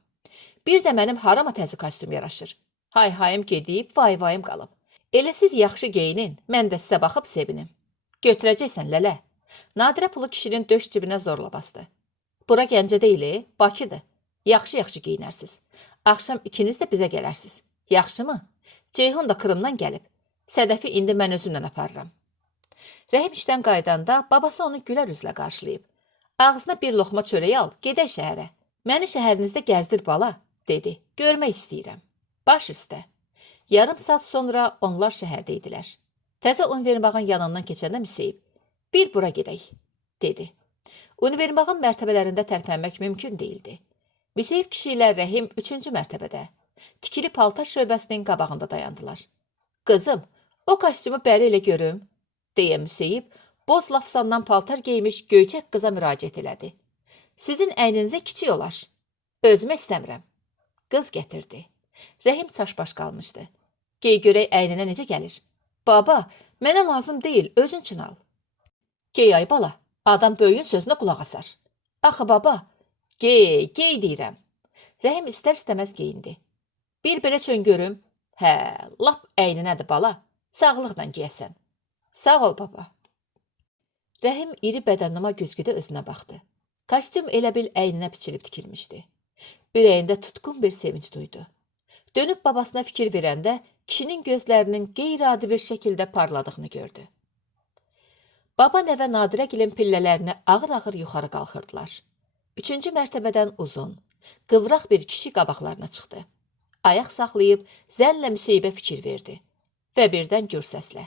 Bir də mənim harama təzə kostyum yaraşır. Hay-hayım gedib, vay-vayım qalıb. Elə siz yaxşı geyinin, mən də sizə baxıb sevinim. Götürəcəksən lələ. Nadirə pulu kişinin döş cibinə zorla bastı. Bura Gəncə deyil, Bakıdır. Yaxşı-yaxşı geyinərsiz. Axşam ikiniz də bizə gələrsiz. Yaxşı mı? Ceyhun da Kırımdan gəlib. Sədəfi indi mən özümlə aparıram. Rəhim işdən qaydanda babası onu gülər üzlə qarşılayıb. Ağzına bir loxma çörək al, gedək şəhərə. Məni şəhərinizdə gəzdir bala, dedi. Görmək istəyirəm. Baş üstə. Yarım saat sonra onlar şəhərdə idilər. Təzə univermağın yanından keçəndə Müseyib, bir bura gedək, dedi. Univermağın mərtəbələrində tərpənmək mümkün deyildi. Müseyib kişi ilə Rəhim 3-cü mərtəbədə, tikili paltar şöbəsinin qabağında dayandılar. Qızım, o kostyumu bəri elə görüm, deyə Müseyib, boz lafsandan paltar geymiş göyçək qıza müraciət elədi. Sizin əyninizə kiçik olar. Özümə istəmirəm. Qız gətirdi. Rəhim çaşbaş qalmışdı. Gey görək əyninə necə gəlir. Baba, mənə lazım deyil, özün üçün al. Gey ay bala, adam böyüyün sözünə qulaq asar. Axı baba, gey deyirəm. Rəhim istər-istəməz geyindi. Bir belə çön görüm. Hə, lap əyninədir bala, sağlıqla geyəsən. Sağ ol baba. Rəhim iri bədənlama güzgüdə özünə baxdı. Kostyum elə bil əyninə biçilib tikilmişdi. Ürəyində tutqun bir sevinç duydu. Dönüb babasına fikir verəndə kişinin gözlərinin qeyri-adi bir şəkildə parladığını gördü. Baba nəvə Nadirəgilin pillələrini ağır-ağır yuxarı qalxırdılar. 3-cü mərtəbədən uzun, qıvraq bir kişi qabaqlarına çıxdı. Ayaq saxlayıb zəllə Müseyibə fikir verdi və birdən gür səslə.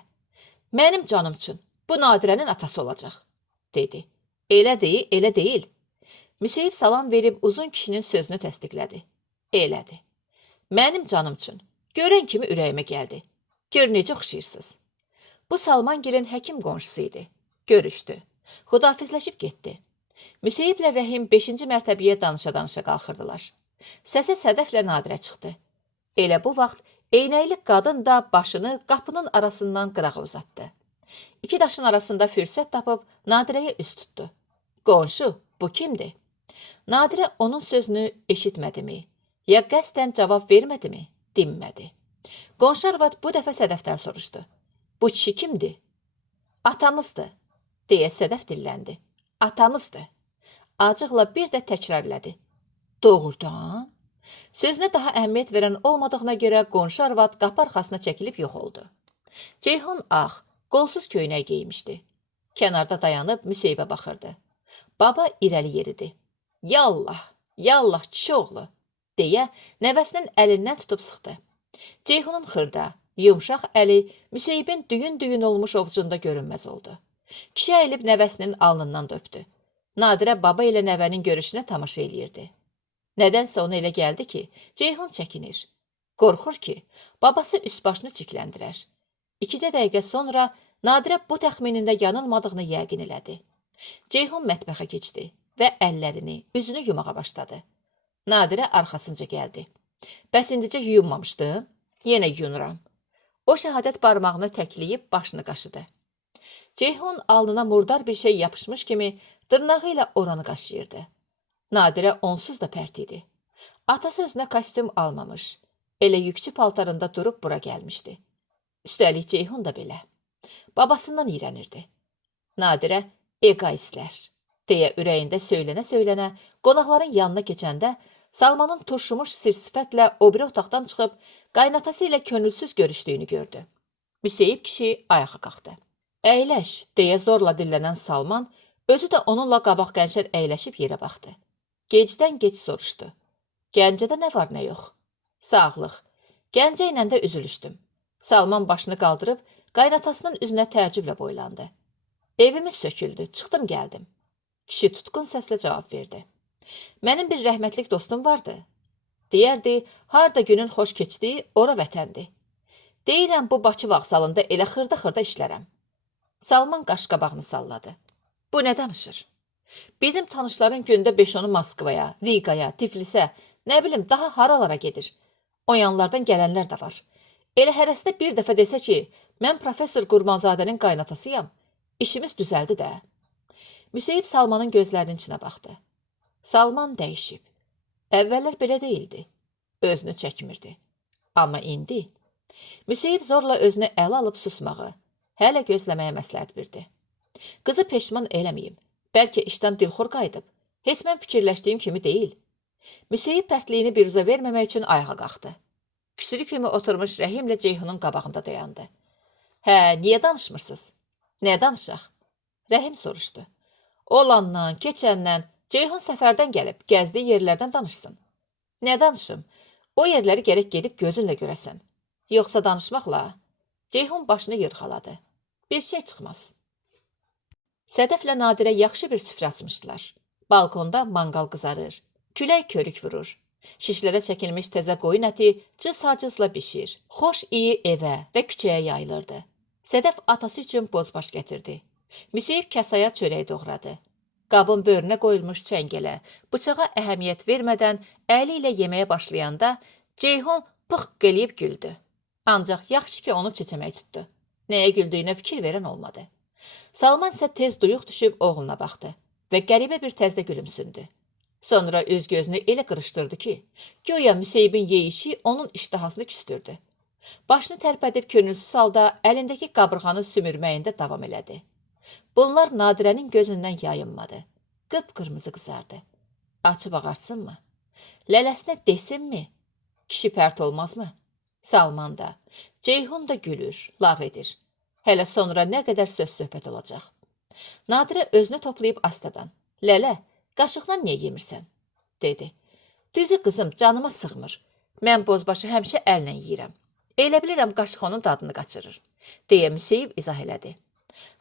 Mənim canım üçün bu Nadirənin atası olacaq, dedi. Elə deyil, elə deyil. Müseyib salam verib uzun kişinin sözünü təsdiqlədi. Elədi. Mənim canım üçün. Görən kimi ürəyimə gəldi. Gör necə oxşayırsınız. Bu Salmangilin həkim qonşusu idi. Görüşdü. Xudafizləşib getdi. Müseyiblə Rəhim 5-ci mərtəbəyə danışa-danışa qalxırdılar. Səsə Sədəflə Nadirə çıxdı. Elə bu vaxt eynəkli qadın da başını qapının arasından qırağa uzatdı. İki daşın arasında fürsət tapıb Nadirəyə üst tutdu. Qonşu, bu kimdir? Nadirə onun sözünü eşitmədimi? Ya qəsdən cavab vermədimi? Dinmədi. Qonşu arvad bu dəfə Sədəfdən soruşdu. Bu kişi kimdir? Atamızdır, deyə Sədəf dilləndi. Atamızdır. Acıqla bir də təkrarladı. Doğrudan? Sözünə daha əhəmiyyət verən olmadığına görə qonşu arvad qapı arxasına çəkilib yox oldu. Ceyhun ağ, qolsuz köynək geymişdi. Kənarda dayanıb Müseyibə baxırdı. Baba irəli yeridi. Yallah, yallah kişi oğlu, deyə nəvəsinin əlindən tutub sıxdı. Ceyhunun xırda, yumşaq əli Müseyibin düyün-düyün olmuş ovcunda görünməz oldu. Kişi əyilib nəvəsinin alnından döpdü. Nadirə baba ilə nəvənin görüşünə tamaşa eləyirdi. Nədənsə ona elə gəldi ki, Ceyhun çəkinir. Qorxur ki, babası üst-başını çikləndirər. 2 dəqiqə sonra Nadirə bu təxminində yanılmadığını yəqin elədi. Ceyhun mətbəxə keçdi və əllərini, üzünü yumağa başladı. Nadirə arxasınca gəldi. Bəs indicə yuyunmamışdın? Yenə yuyunuram. O şəhadət barmağını təkləyib başını qaşıdı. Ceyhun alnına murdar bir şey yapışmış kimi dırnağı ilə oranı qaşıyırdı. Nadirə onsuz da pərt idi. Atası özünə kostyum almamış. Elə yüksü paltarında durub bura gəlmişdi. Üstəlik Ceyhun da belə. Babasından iyrənirdi. Nadirə eqaistlər, deyə ürəyində söylənə-söylənə qonaqların yanına keçəndə Salmanın turşumuş sir-sifətlə o biri otaqdan çıxıb qaynatası ilə könülsüz görüşdüyünü gördü. Müseyib kişi ayağa qalxdı. Əyləş, deyə zorla dillənən Salman özü də onunla qabaq qənşər əyləşib yerə baxdı. Gecdən gec soruşdu. Gəncədə nə var, nə yox? Sağlıq. Gəncə ilə də üzülüşdüm. Salman başını qaldırıb qaynatasının üzünə təəccüblə boylandı. Evimiz söküldü, çıxdım gəldim. Kişi tutqun səslə cavab verdi. Mənim bir rəhmətlik dostum vardı. Deyərdi, harda günün xoş keçdi, ora vətəndi. Deyirəm, bu Bakı vağzalında elə xırda-xırda işlərəm. Salman qaşqabağını salladı. Bu nə danışır? Bizim tanışların gündə 5-10'u Moskvaya, Rigaya, Tiflisə, nə bilim, daha haralara gedir. O yanlardan gələnlər də var. Elə hərəsində bir dəfə desə ki, mən professor Qurbanzadənin qaynatasıyam, işimiz düzəldi də. Müseyib Salmanın gözlərinin içinə baxdı. Salman dəyişib. Əvvəllər belə deyildi. Özünü çəkmirdi. Amma indi Müseyib zorla özünü ələ alıb susmağı, hələ gözləməyə məsləhət verdi. Qızı peşman eləməyim. Bəlkə işdən dilxor qayıdıb. Heç mən fikirləşdiyim kimi deyil. Müseyib pərtliyini biruzə verməmək üçün ayağa qalxdı. Küsürü kimi oturmuş Rəhimlə Ceyhunun qabağında dayandı. Hə, niyə danışmırsınız? Nə danışaq? Rəhim soruşdu. Olandan, keçəndən, Ceyhun səfərdən gəlib, gəzdiyi yerlərdən danışsın. Nə danışım? O yerləri gərək gedib gözünlə görəsən. Yoxsa danışmaqla? Ceyhun başını yırğaladı. Bir şey çıxmaz. Sədəflə Nadirə yaxşı bir süfrə açmışdılar. Balkonda manqal qızarır. Külək körük vurur. Şişlərə çəkilmiş təzə qoyun əti cız-hacızla bişir. Xoş iyi evə və küçəyə yayılırdı. Sədəf atası üçün bozbaş gətirdi. Müseyib kasaya çörək doğradı. Qabın böğrünə qoyulmuş çəngələ, bıçağa əhəmiyyət vermədən əli ilə yeməyə başlayanda Ceyhun pıxq eləyib güldü. Ancaq yaxşı ki onu çeçəmək tutdu. Nəyə güldüyünə fikir verən olmadı. Salman isə tez duyuq düşüb oğluna baxdı və qəribə bir tərzdə gülümsündü. Sonra üz gözünü elə qırışdırdı ki, güya Müseyibin yeyişi onun iştahasını küstürdü. Başını tərpədib könülsüz halda əlindəki qabırğanı sümürməyində davam elədi. Bunlar Nadirənin gözündən yayınmadı. Qıpqırmızı qızardı. Açıb ağartsınmı? Lələsinə desinmi? Kişi pərt olmazmı? Salman da, Ceyhun da gülür, lağ edir. Hələ sonra nə qədər söz-söhbət olacaq. Nadirə özünü toplayıb astadan, Lələ, qaşıqla niyə yemirsən? Dedi. Düzü qızım, canıma sığmır. Mən bozbaşı həmişə əllə yeyirəm. Elə bilirəm qaşıq onun dadını qaçırır, deyə Müseyib izah elədi.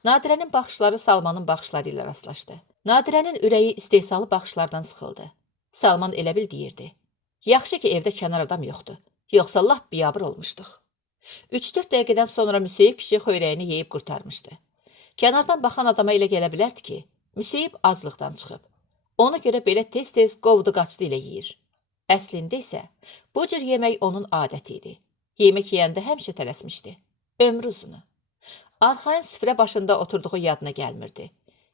Nadirənin baxışları Salmanın baxışları ilə rastlaşdı. Nadirənin ürəyi istehsalı baxışlardan sıxıldı. Salman elə bil deyirdi. Yaxşı ki evdə kənar adam yoxdur, yoxsa lap biyabır olmuşduq. 3-4 dəqiqədən sonra Müseyib kişi xöyrəyini yeyib qurtarmışdı. Kənardan baxan adama elə gələ bilərdi ki, Müseyib aclıqdan çıxıb. Ona görə belə tez-tez qovdu qaçdı ilə yeyir. Əslində isə bu cür yemək onun adəti idi. Yemək yeyəndə həmişə tələsmişdi. Ömrü uzunu. Arxayın süfrə başında oturduğu yadına gəlmirdi.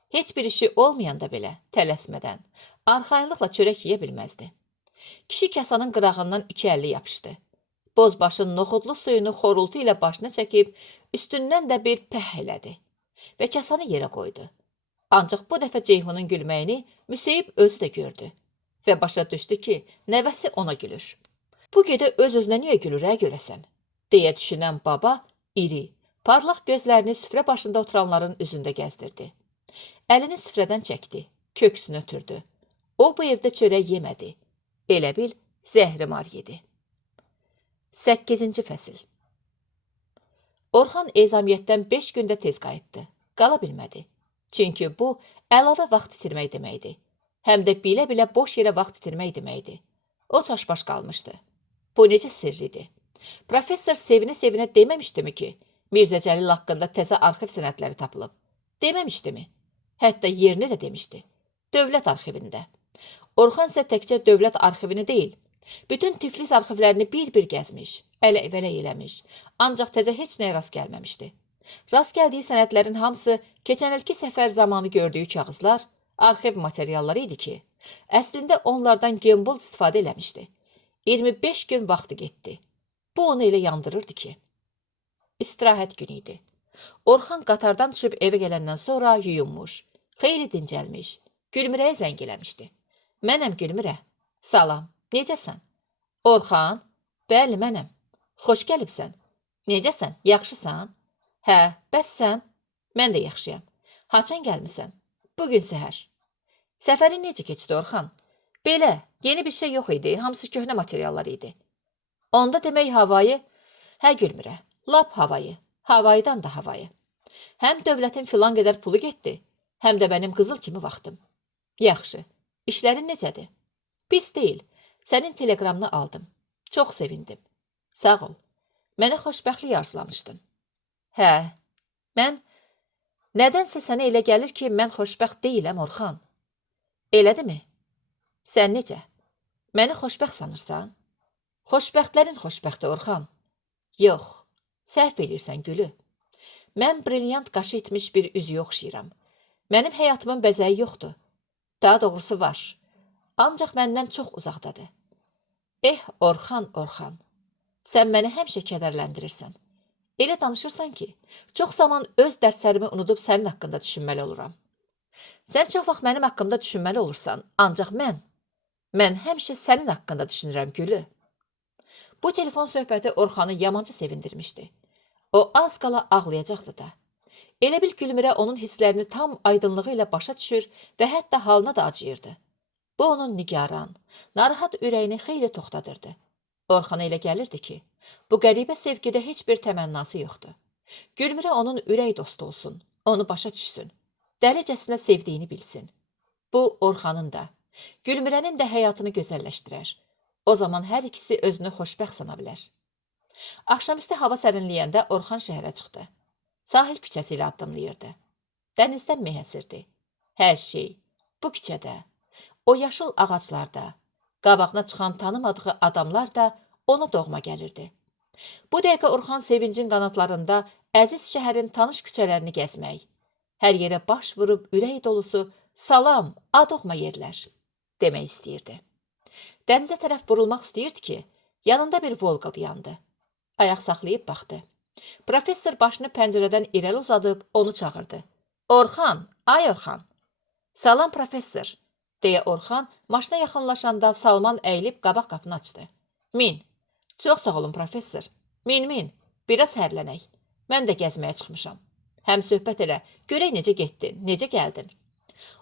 Heç bir işi olmayanda belə tələsmədən, arxayınlıqla çörək yeyə bilməzdi. Kişi kasanın qırağından 2 əlli yapışdı. Bozbaşın noxudlu suyunu xorultu ilə başına çəkib, üstündən də bir pəh elədi və kasanı yerə qoydu. Ancaq bu dəfə Ceyhunun gülməyini Müseyib özü də gördü və başa düşdü ki, nəvəsi ona gülür. Bu gedə öz-özünə niyə gülür, görəsən? Deyə düşünən baba iri, parlaq gözlərini süfrə başında oturanların üzündə gəzdirdi. Əlini süfrədən çəkdi, köksünü ötürdü. O bu evdə çörək yemədi. Elə bil zəhrimar yedi. 8-ci fəsil. Orxan ezamiyyətdən 5 gündə tez qayıtdı. Qala bilmədi. Çünki bu, əlavə vaxt itirmək deməkdir. Həm də bilə-bilə boş yerə vaxt itirmək deməkdir. O çaşbaş qalmışdı. Bu necə sirridir? Professor sevinə-sevinə deməmişdimi ki, Mirzə Cəlil haqqında təzə arxiv sənədləri tapılıb? Deməmişdimi? Hətta yerini də demişdi. Dövlət arxivində. Orxan isə təkcə dövlət arxivini deyil, bütün Tiflis arxivlərini bir-bir gəzmiş, ələ-vələ eləmiş, ancaq təzə heç nəyə rast gəlməmişdi. Rast gəldiyi sənədlərin hamısı keçən ilki səfər zamanı gördüyü kağızlar, arxiv materialları idi ki, əslində onlardan gembol istifadə eləmişdi. 25 gün vaxtı getdi. Bu onu elə yandırırdı ki. İstirahət günü idi. Orxan qatardan düşüb evə gələndən sonra yuyunmuş, xeyli dincəlmiş, Gülmürəyə zəng eləmişdi. Mənəm Gülmürə. Salam, necəsən? Orxan, bəli mənəm. Xoş gəlibsən. Necəsən, yaxşısan? Hə, bəs sən? Mən də yaxşıyam. Haçan gəlmisən? Bugün səhər. Səfərin necə keçdi Orxan? Belə, yeni bir şey yox idi, hamısı köhnə materiallar idi. Onda demək havayı? Hə Gülmürə, lap havayı, havayıdan da havayı. Həm dövlətin filan qədər pulu getdi, həm də mənim qızıl kimi vaxtım. Yaxşı, işlərin necədir? Pis deyil, sənin teleqramını aldım. Çox sevindim. Sağ ol, mənə xoşbəxtlik arzulamışdın. Hə, mən nədənsə sənə elə gəlir ki, mən xoşbəxt deyiləm Orxan. Elədimi? Sən necə? Məni xoşbəxt sanırsan? Xoşbəxtlərin xoşbəxti Orxan. Yox, səhv eləyirsən Gülü. Mən brilyant qaşı itmiş bir üzüyə oxşayıram. Mənim həyatımın bəzəyi yoxdur. Daha doğrusu var. Ancaq məndən çox uzaqdadır. Orxan, Orxan. Sən məni həmişə kədərləndirirsən. Elə danışırsan ki, çox zaman öz dərslərimi unudub sənin haqqında düşünməli oluram. Sən çox vaxt mənim haqqımda düşünməli olursan, ancaq mən həmişə sənin haqqında düşünürəm Gülü. Bu telefon söhbəti Orxanı yamanca sevindirmişdi. O az qala ağlayacaqdı da. Elə bil Gülmürə onun hisslərini tam aydınlığı ilə başa düşür və hətta halına da acıyırdı. Bu onun nigaran, narahat ürəyini xeyli toxtadırdı. Orxana elə gəlirdi ki, bu qəribə sevgidə heç bir təmənnası yoxdur. Gülmürə onun ürək dostu olsun, onu başa düşsün, dəlicəsinə sevdiyini bilsin. Bu, Orxanın da, Gülmürənin də həyatını gözəlləşdirər. O zaman hər ikisi özünü xoşbəxt sana bilər. Axşamüstü hava sərinləyəndə Orxan şəhərə çıxdı. Sahil küçəsi ilə addımlayırdı. Dənizdən meh əsirdi. Hər şey, bu küçədə, o yaşıl ağaclarda, qabağına çıxan tanımadığı adamlar da ona doğma gəlirdi. Bu dəqiqə Orxan sevincin qanatlarında əziz şəhərin tanış küçələrini gəzmək, hər yerə baş vurub ürək dolusu salam, adoğma yerlər demək istəyirdi. Dənizə tərəf burulmaq istəyirdi ki, yanında bir Volqa dayandı. Ayaq saxlayıb baxdı. Professor başını pəncərədən irəli uzadıb onu çağırdı. Orxan, ay Orxan. Salam professor, deyə Orxan maşına yaxınlaşanda Salman əyilib qabaq qapını açdı. Min. Çox sağ olun professor. Min, biraz hərlənək. Mən də gəzməyə çıxmışam. Həm söhbət elə, görək necə getdin, necə gəldin.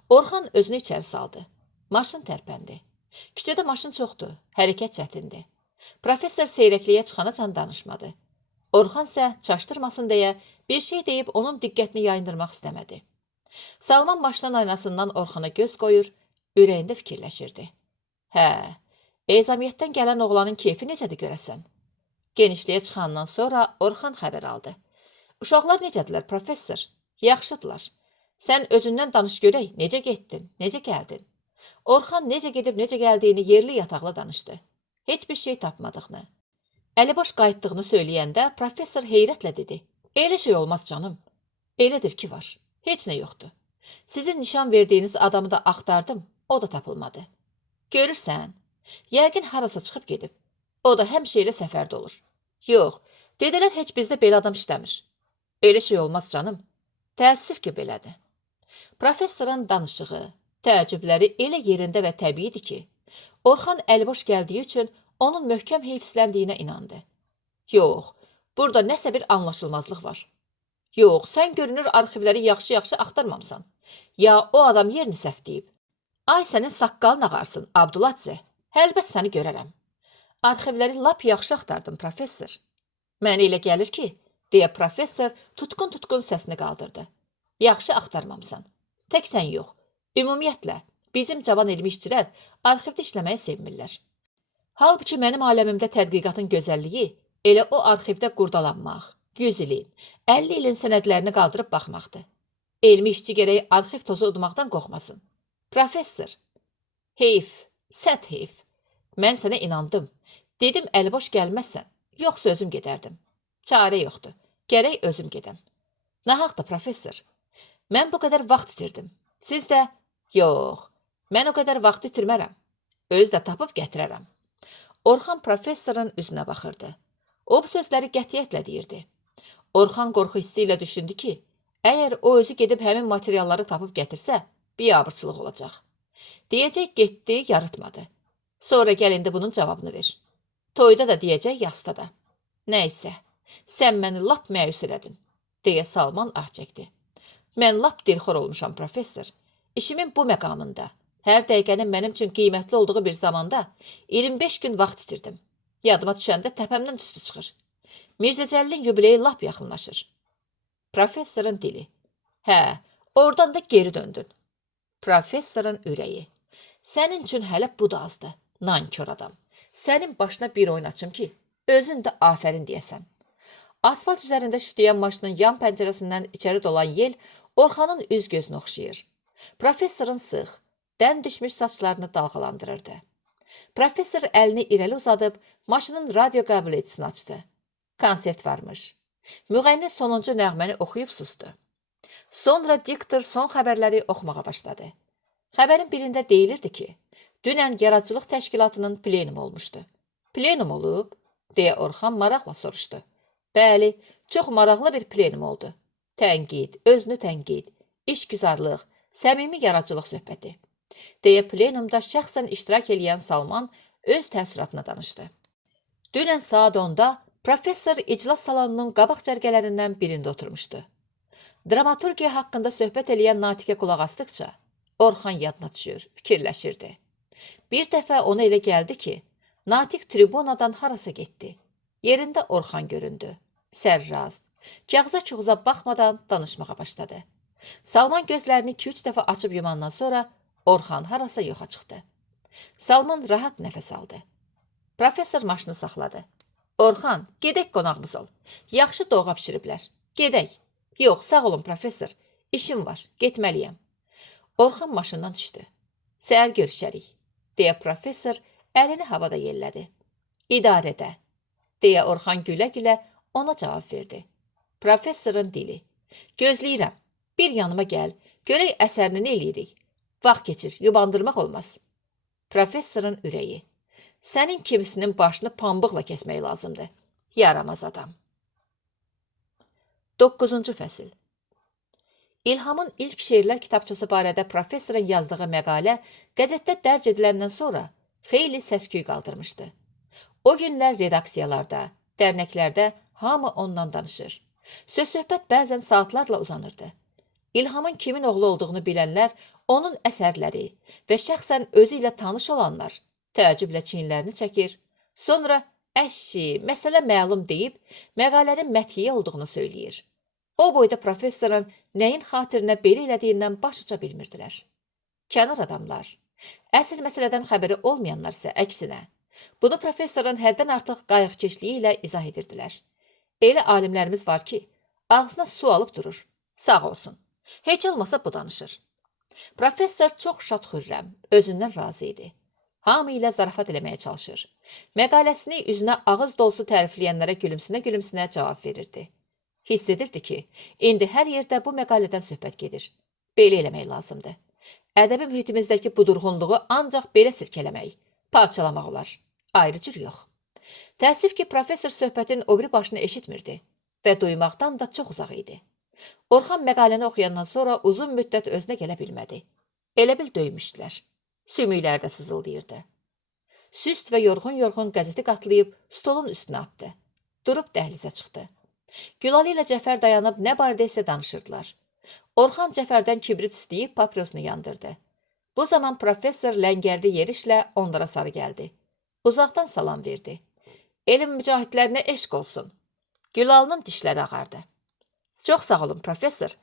Orxan özünü içəri saldı. Maşın tərpəndi. Küçədə maşın çoxdur, hərəkət çətindir. Professor seyrəkliyə çıxanacan danışmadı. Orxan isə çaşdırmasın deyə bir şey deyib onun diqqətini yayındırmaq istəmədi. Salman maşının aynasından Orxana göz qoyur, ürəyində fikirləşirdi. Hə, ezamiyyətdən gələn oğlanın keyfi necədir görəsən? Genişliyə çıxandan sonra Orxan xəbər aldı. Uşaqlar necədirlər, professor? Yaxşıdırlar. Sən özündən danış görək, necə getdin, necə gəldin? Orxan necə gedib, necə gəldiyini yerli yataqlı danışdı. Heç bir şey tapmadığını. Əliboş qayıtdığını söyləyəndə professor heyrətlə dedi. Elə şey olmaz canım. Elədir ki var. Heç nə yoxdur. Sizin nişan verdiyiniz adamı da axtardım, o da tapılmadı. Görürsən, yəqin harasa çıxıb gedib. O da həmişə elə səfərdə olur. Yox, dedilər heç bizdə belə adam işləmir. Elə şey olmaz canım. Təəssüf ki, belədir. Professorun danışığı, təəccübləri elə yerində və təbiidir ki, Orxan əliboş gəldiyi üçün onun möhkəm heyfsləndiyinə inandı. Yox, burada nəsə bir anlaşılmazlıq var. Yox, sən görünür arxivləri yaxşı-yaxşı axtarmamsan. Ya o adam yerini səhv deyib. Ay sənin saqqalın ağarsın, Abduladzə. Əlbət səni görərəm. Arxivləri lap yaxşı axtardım, professor. Mənə elə gəlir ki, deyə professor tutqun-tutqun səsini qaldırdı. Yaxşı axtarmamsan. Tək sən yox. Ümumiyyətlə, bizim cavan elmi işçilər arxivdə işləməyi sevmirlər. Halbuki mənim aləmimdə tədqiqatın gözəlliyi elə o arxivdə qurdalanmaq, 100 ilin, 50 ilin sənədlərini qaldırıb baxmaqdır. Elmi işçi gərək arxiv tozu udmaqdan qorxmasın. Professor, heyf, sət heyf. Mən sənə inandım. Dedim əliboş gəlməzsən, yoxsa özüm gedərdim. Çarə yoxdur, gərək özüm gedəm. Nahaqdır, professor. Mən bu qədər vaxt itirdim. Siz də, yox, mən o qədər vaxt itirmərəm. Öz də tapıb gətirərəm. Orxan professorun üzünə baxırdı. O bu sözləri qətiyyətlə deyirdi. Orxan qorxu hissi ilə düşündü ki, əgər o özü gedib həmin materialları tapıb gətirsə, biabırçılıq olacaq. Deyəcək getdi, yarıtmadı. Sonra gəlində bunun cavabını ver. Toyda da deyəcək, yasda da. Nəysə, sən məni lap məyus elədin, deyə Salman ah çəkdi. Mən lap dilxor olmuşam, professor. İşimin bu məqamında, hər dəqiqənin mənim üçün qiymətli olduğu bir zamanda 25 gün vaxt itirdim. Yadıma düşəndə təpəmdən tüstü çıxır. Mirzə Cəlilin yubileyi lap yaxınlaşır. Professorun dili. Hə, oradan da geri döndün. Professorun ürəyi. Sənin üçün hələ bu da azdı, nankör adam. Sənin başına bir oyun açım ki, özün də afərin deyəsən. Asfalt üzərində şütüyən maşının yan pəncərəsindən içəri dolan yel Orxanın üz gözünü oxşayır. Professorun sıx, dən düşmüş saçlarını dalğalandırırdı. Professor əlini irəli uzadıb maşının radio qəbul edicisini açdı. Konsert varmış. Müğənni sonuncu nəğməni oxuyub sustu. Sonra diktor son xəbərləri oxumağa başladı. Xəbərin birində deyilirdi ki, dünən Yaradıcılıq Təşkilatının plenum olmuşdu. Plenum olub, deyə Orxan maraqla soruşdu. Bəli, çox maraqlı bir plenum oldu. Tənqid, özünü tənqid, işgüzarlıq, səmimi yaradıcılıq söhbəti. Deyə plenumda şəxsən iştirak edən Salman öz təəssüratına danışdı. Dünən saat 10-da professor iclas salonunun qabaq cərgələrindən birində oturmuşdu. Dramaturgiya haqqında söhbət eləyən Natiqə qulaq asdıqca, Orxan yadına düşür, fikirləşirdi. Bir dəfə ona elə gəldi ki, Natiq tribunadan harasa getdi. Yerində Orxan göründü. Sərrast, kağıza-çuğuza baxmadan danışmağa başladı. Salman gözlərini 2-3 dəfə açıb yumandan sonra Orxan harasa yoxa çıxdı. Salman rahat nəfəs aldı. Professor maşını saxladı. Orxan, gedək qonağımız ol. Yaxşı doğğa pişiriblər. Gedək. Yox, sağ olun professor. İşim var, getməliyəm. Orxan maşından düşdü. Səhər görüşərik, deyə professor əlini havada yellədi. İdarədə, deyə Orxan gülə-gülə ona cavab verdi. Professorun dili. Gözləyirəm. Bir yanıma gəl, görək əsərini nə eləyirik. Vaxt keçir, yubandırmaq olmaz. Professorun ürəyi. Sənin kimisinin başını pambıqla kəsmək lazımdır. Yaramaz adam. 9-cu fəsil. İlhamın ilk şeirlər kitabçası barədə professorun yazdığı məqalə qəzetdə dərc ediləndən sonra xeyli səs-küy qaldırmışdı. O günlər redaksiyalarda, dərnəklərdə hamı ondan danışır. Söz-söhbət bəzən saatlarla uzanırdı. İlhamın kimin oğlu olduğunu bilənlər, onun əsərləri və şəxsən özü ilə tanış olanlar təəccüblə çiyinlərini çəkir, sonra əşşi, məsələ məlum deyib məqalənin məthiyə olduğunu söyləyir. O boyda professorun nəyin xatirinə belə elədiyindən baş uça bilmirdilər. Kənar adamlar, əsl məsələdən xəbəri olmayanlar isə əksinə, bunu professorun həddən artıq qayğıkeşliyi ilə izah edirdilər. Elə alimlərimiz var ki, ağzına su alıb durur, sağ olsun. Heç olmasa bu danışır. Professor çox şad-xürrəm, özündən razı idi. Hamı ilə zarafat eləməyə çalışır. Məqaləsini üzünə ağız dolusu tərifləyənlərə gülümsünə-gülümsünə cavab verirdi. Hiss edirdi ki, indi hər yerdə bu məqalədən söhbət gedir. Belə eləmək lazımdır. Ədəbi mühitimizdəki bu durğunluğu ancaq belə sirkələmək, parçalamaq olar. Ayrı cür yox. Təəssüf ki, professor söhbətin o biri başını eşitmirdi və duymaqdan da çox uzaq idi. Orxan məqaləni oxuyandan sonra uzun müddət özünə gələ bilmədi. Elə bil döymüşdülər. Sümüklər də sızıldayırdı. Süst və yorğun-yorğun qəzeti qatlayıb stolun üstünə atdı. Durub dəhlizə çıxdı. Gülalı ilə Cəfər dayanıb nə barədə isə danışırdılar. Orxan Cəfərdən kibrit istəyib papirosunu yandırdı. Bu zaman professor ləngərli yerişlə onlara sarı gəldi. Uzaqdan salam verdi. Elm mücahidlərinə eşq olsun. Gülalının dişləri ağardı. Çox sağ olun, professor.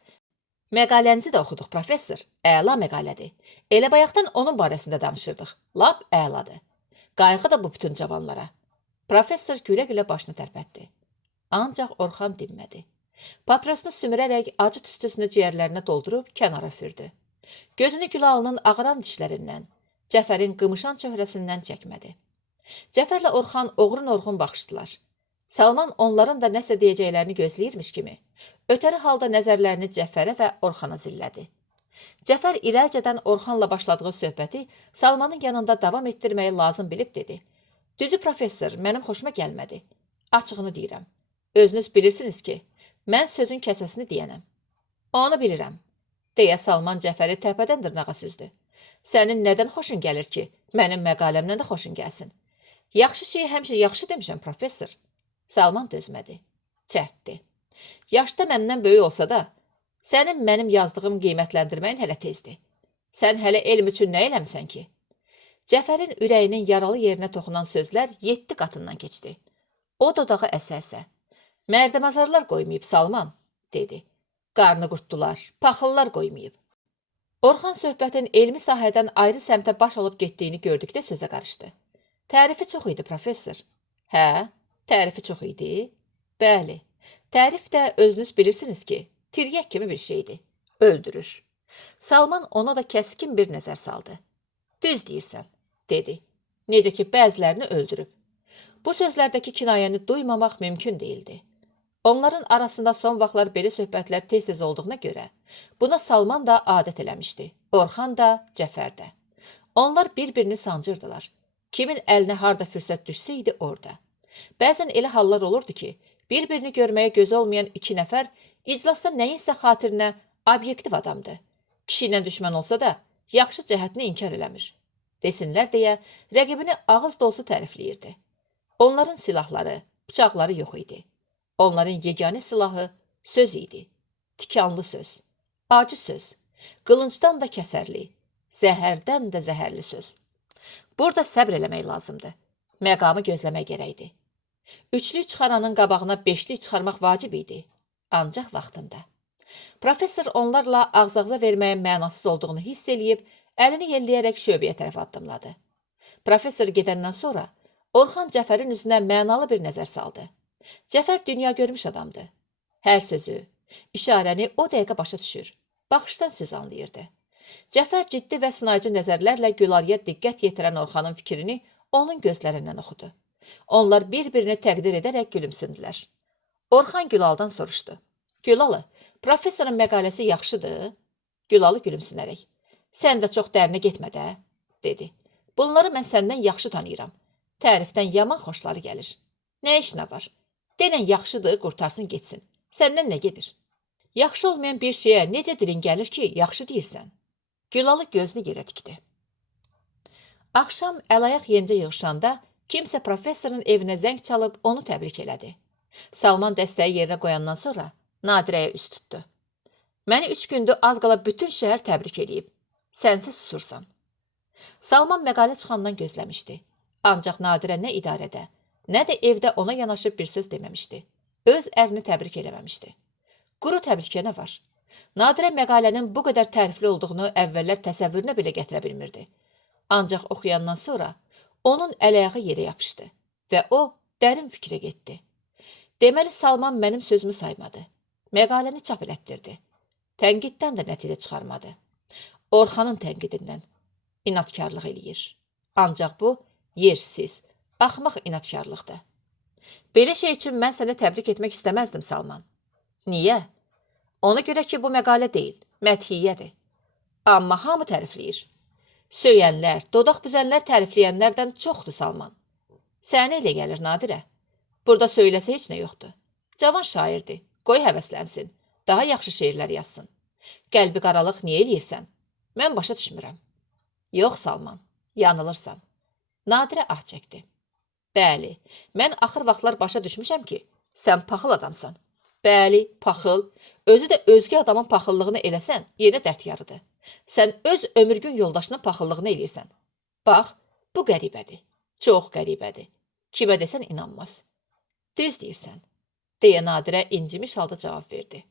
Məqalənizi də oxuduq, professor. Əla məqalədir. Elə bayaqdan onun barəsində danışırdıq. Lap əladır. Qayğı da bu bütün cavanlara. Professor gülə-gülə başını tərpətdi. Ancaq Orxan dinmədi. Papirosunu sümürərək acı tüstüsünü ciyərlərinə doldurub kənara fürdü. Gözünü Gülalının ağaran dişlərindən, Cəfərin qımışan çöhrəsindən çəkmədi. Cəfərlə Orxan oğrun-orğun baxışdılar. Salman onların da nəsə deyəcəklərini gözləyirmiş kimi, ötəri halda nəzərlərini Cəfərə və Orxana zillədi. Cəfər irəlcədən Orxanla başladığı söhbəti Salmanın yanında davam etdirməyi lazım bilib dedi. Düzü professor, mənim xoşuma gəlmədi. Açığını deyirəm. Özünüz bilirsiniz ki, mən sözün kəsəsini deyənəm. Onu bilirəm, deyə Salman Cəfəri təpədən dırnağa süzdü. Sənin nədən xoşun gəlir ki, mənim məqaləmlə də xoşun gəlsin? Yaxşı şeyi həmişə yaxşı demişəm, professor. Salman dözmədi. Çərtdi. Yaşda məndən böyük olsa da, sənin mənim yazdığım qiymətləndirməyin hələ tezdir. Sən hələ elm üçün nə eləmsən ki? Cəfərin ürəyinin yaralı yerinə toxunan sözlər 7 qatından keçdi. O dodağı əsə-əsə. Mərdəmazarlar qoymayıb Salman, dedi. Qarnı qurtdular, paxıllar qoymayıb. Orxan söhbətin elmi sahədən ayrı səmtə baş alıb getdiyini gördükdə sözə qarışdı. Tərifi çox idi, professor. Hə? Tərifi çox idi? Bəli. Tərif də özünüz bilirsiniz ki, tiryək kimi bir şeydir. Öldürür. Salman ona da kəskin bir nəzər saldı. Düz deyirsən, dedi. Necə ki, bəzilərini öldürüb. Bu sözlərdəki kinayəni duymamaq mümkün değildi. Onların arasında son vaxtlar belə söhbətlər tez-tez olduğuna görə, buna Salman da adət eləmişdi. Orxan da, Cəfər də. Onlar bir-birini sancırdılar. Kimin əlinə harda fürsət düşsəydi orada. Bəzən elə hallar olurdu ki, bir-birini görməyə gözü olmayan 2 nəfər iclasda nəyinsə xatirinə obyektiv adamdı. Kişi ilə düşmən olsa da, yaxşı cəhətini inkar eləmir. Desinlər deyə, rəqibini ağız dolusu tərifləyirdi. Onların silahları, bıçaqları yox idi. Onların yeganə silahı söz idi. tikanlı söz, acı söz, qılıncdan da kəsərli, zəhərdən də zəhərli söz. Burada səbr eləmək lazımdır. Məqamı gözləmək gərəkdir. Üçlük çıxaranın qabağına beşlik çıxarmaq vacib idi. Ancaq vaxtında. Professor onlarla ağız-ağıza verməyin mənasız olduğunu hiss eləyib, əlini yelləyərək şöbəyə tərəf addımladı. Professor gedəndən sonra Orxan Cəfərin üzünə mənalı bir nəzər saldı. Cəfər dünya görmüş adamdı. Hər sözü, işarəni o dəqiqə başa düşür. Baxışdan söz anlayırdı. Cəfər ciddi və sınayıcı nəzərlərlə Gülarıya diqqət yetirən Orxanın fikrini onun gözlərindən oxudu. Onlar bir-birini təqdir edərək gülümsündülər. Orxan Gülaldan soruşdu. Gülalı, professorun məqaləsi yaxşıdır? Gülalı gülümsünərək. Sən də çox dərinə getmə də, dedi. Bunları mən səndən yaxşı tanıyıram. Tərifdən yaman xoşları gəlir. Nə işinə var? Denən yaxşıdır, qurtarsın getsin. Səndən nə gedir? Yaxşı olmayan bir şeyə necə dilin gəlir ki, yaxşı deyirsən? Gülalı gözünü yerə tikdi. Axşam əlayaq yencə yığışanda kimsə professorun evinə zəng çalıb onu təbrik elədi. Salman dəstəyi yerə qoyandan sonra Nadirəyə üst tutdu. Məni 3 gündür az qala bütün şəhər təbrik eləyib. Sənsə susursan. Salman məqalə çıxandan gözləmişdi. Ancaq Nadirə nə idarədə, nə də evdə ona yanaşıb bir söz deməmişdi. Öz ərini təbrik eləməmişdi. Quru təbrikə nə var? Nadirə məqalənin bu qədər tərifli olduğunu əvvəllər təsəvvürünə belə gətirə bilmirdi. Ancaq oxuyandan sonra onun əl-ayağı yerə yapışdı və o dərin fikrə getdi. Deməli Salman mənim sözümü saymadı. Məqaləni çap elətdirdi. Tənqiddən də nəticə çıxarmadı. Orxanın tənqidindən inatkarlıq eləyir. Ancaq bu yersiz, axmaq inatkarlıqdır. Belə şey üçün mən səni təbrik etmək istəməzdim Salman. Niyə? Ona görə ki, bu məqalə deyil, mədhiyyədir. Amma hamı tərifləyir. Söyənlər, dodaq büzənlər tərifləyənlərdən çoxdur Salman. Sənə elə gəlir Nadirə. Burada söyləsə heç nə yoxdur. Cavan şairdir, qoy həvəslənsin, daha yaxşı şeirlər yazsın. Qəlbi qaralıq niyə eləyirsən? Mən başa düşmürəm. Yox Salman, yanılırsan. Nadirə ah çəkdi. Bəli, mən axır vaxtlar başa düşmüşəm ki, sən paxıl adamsan. Bəli, paxıl, özü də özgə adamın paxıllığını eləsən, yenə dərd yarıdır. Sən öz ömürgün yoldaşının paxıllığını eləyirsən. Bax, bu qəribədir, çox qəribədir. Kimə desən inanmaz. Düz deyirsən, deyə Nadirə incimiş halda cavab verdi.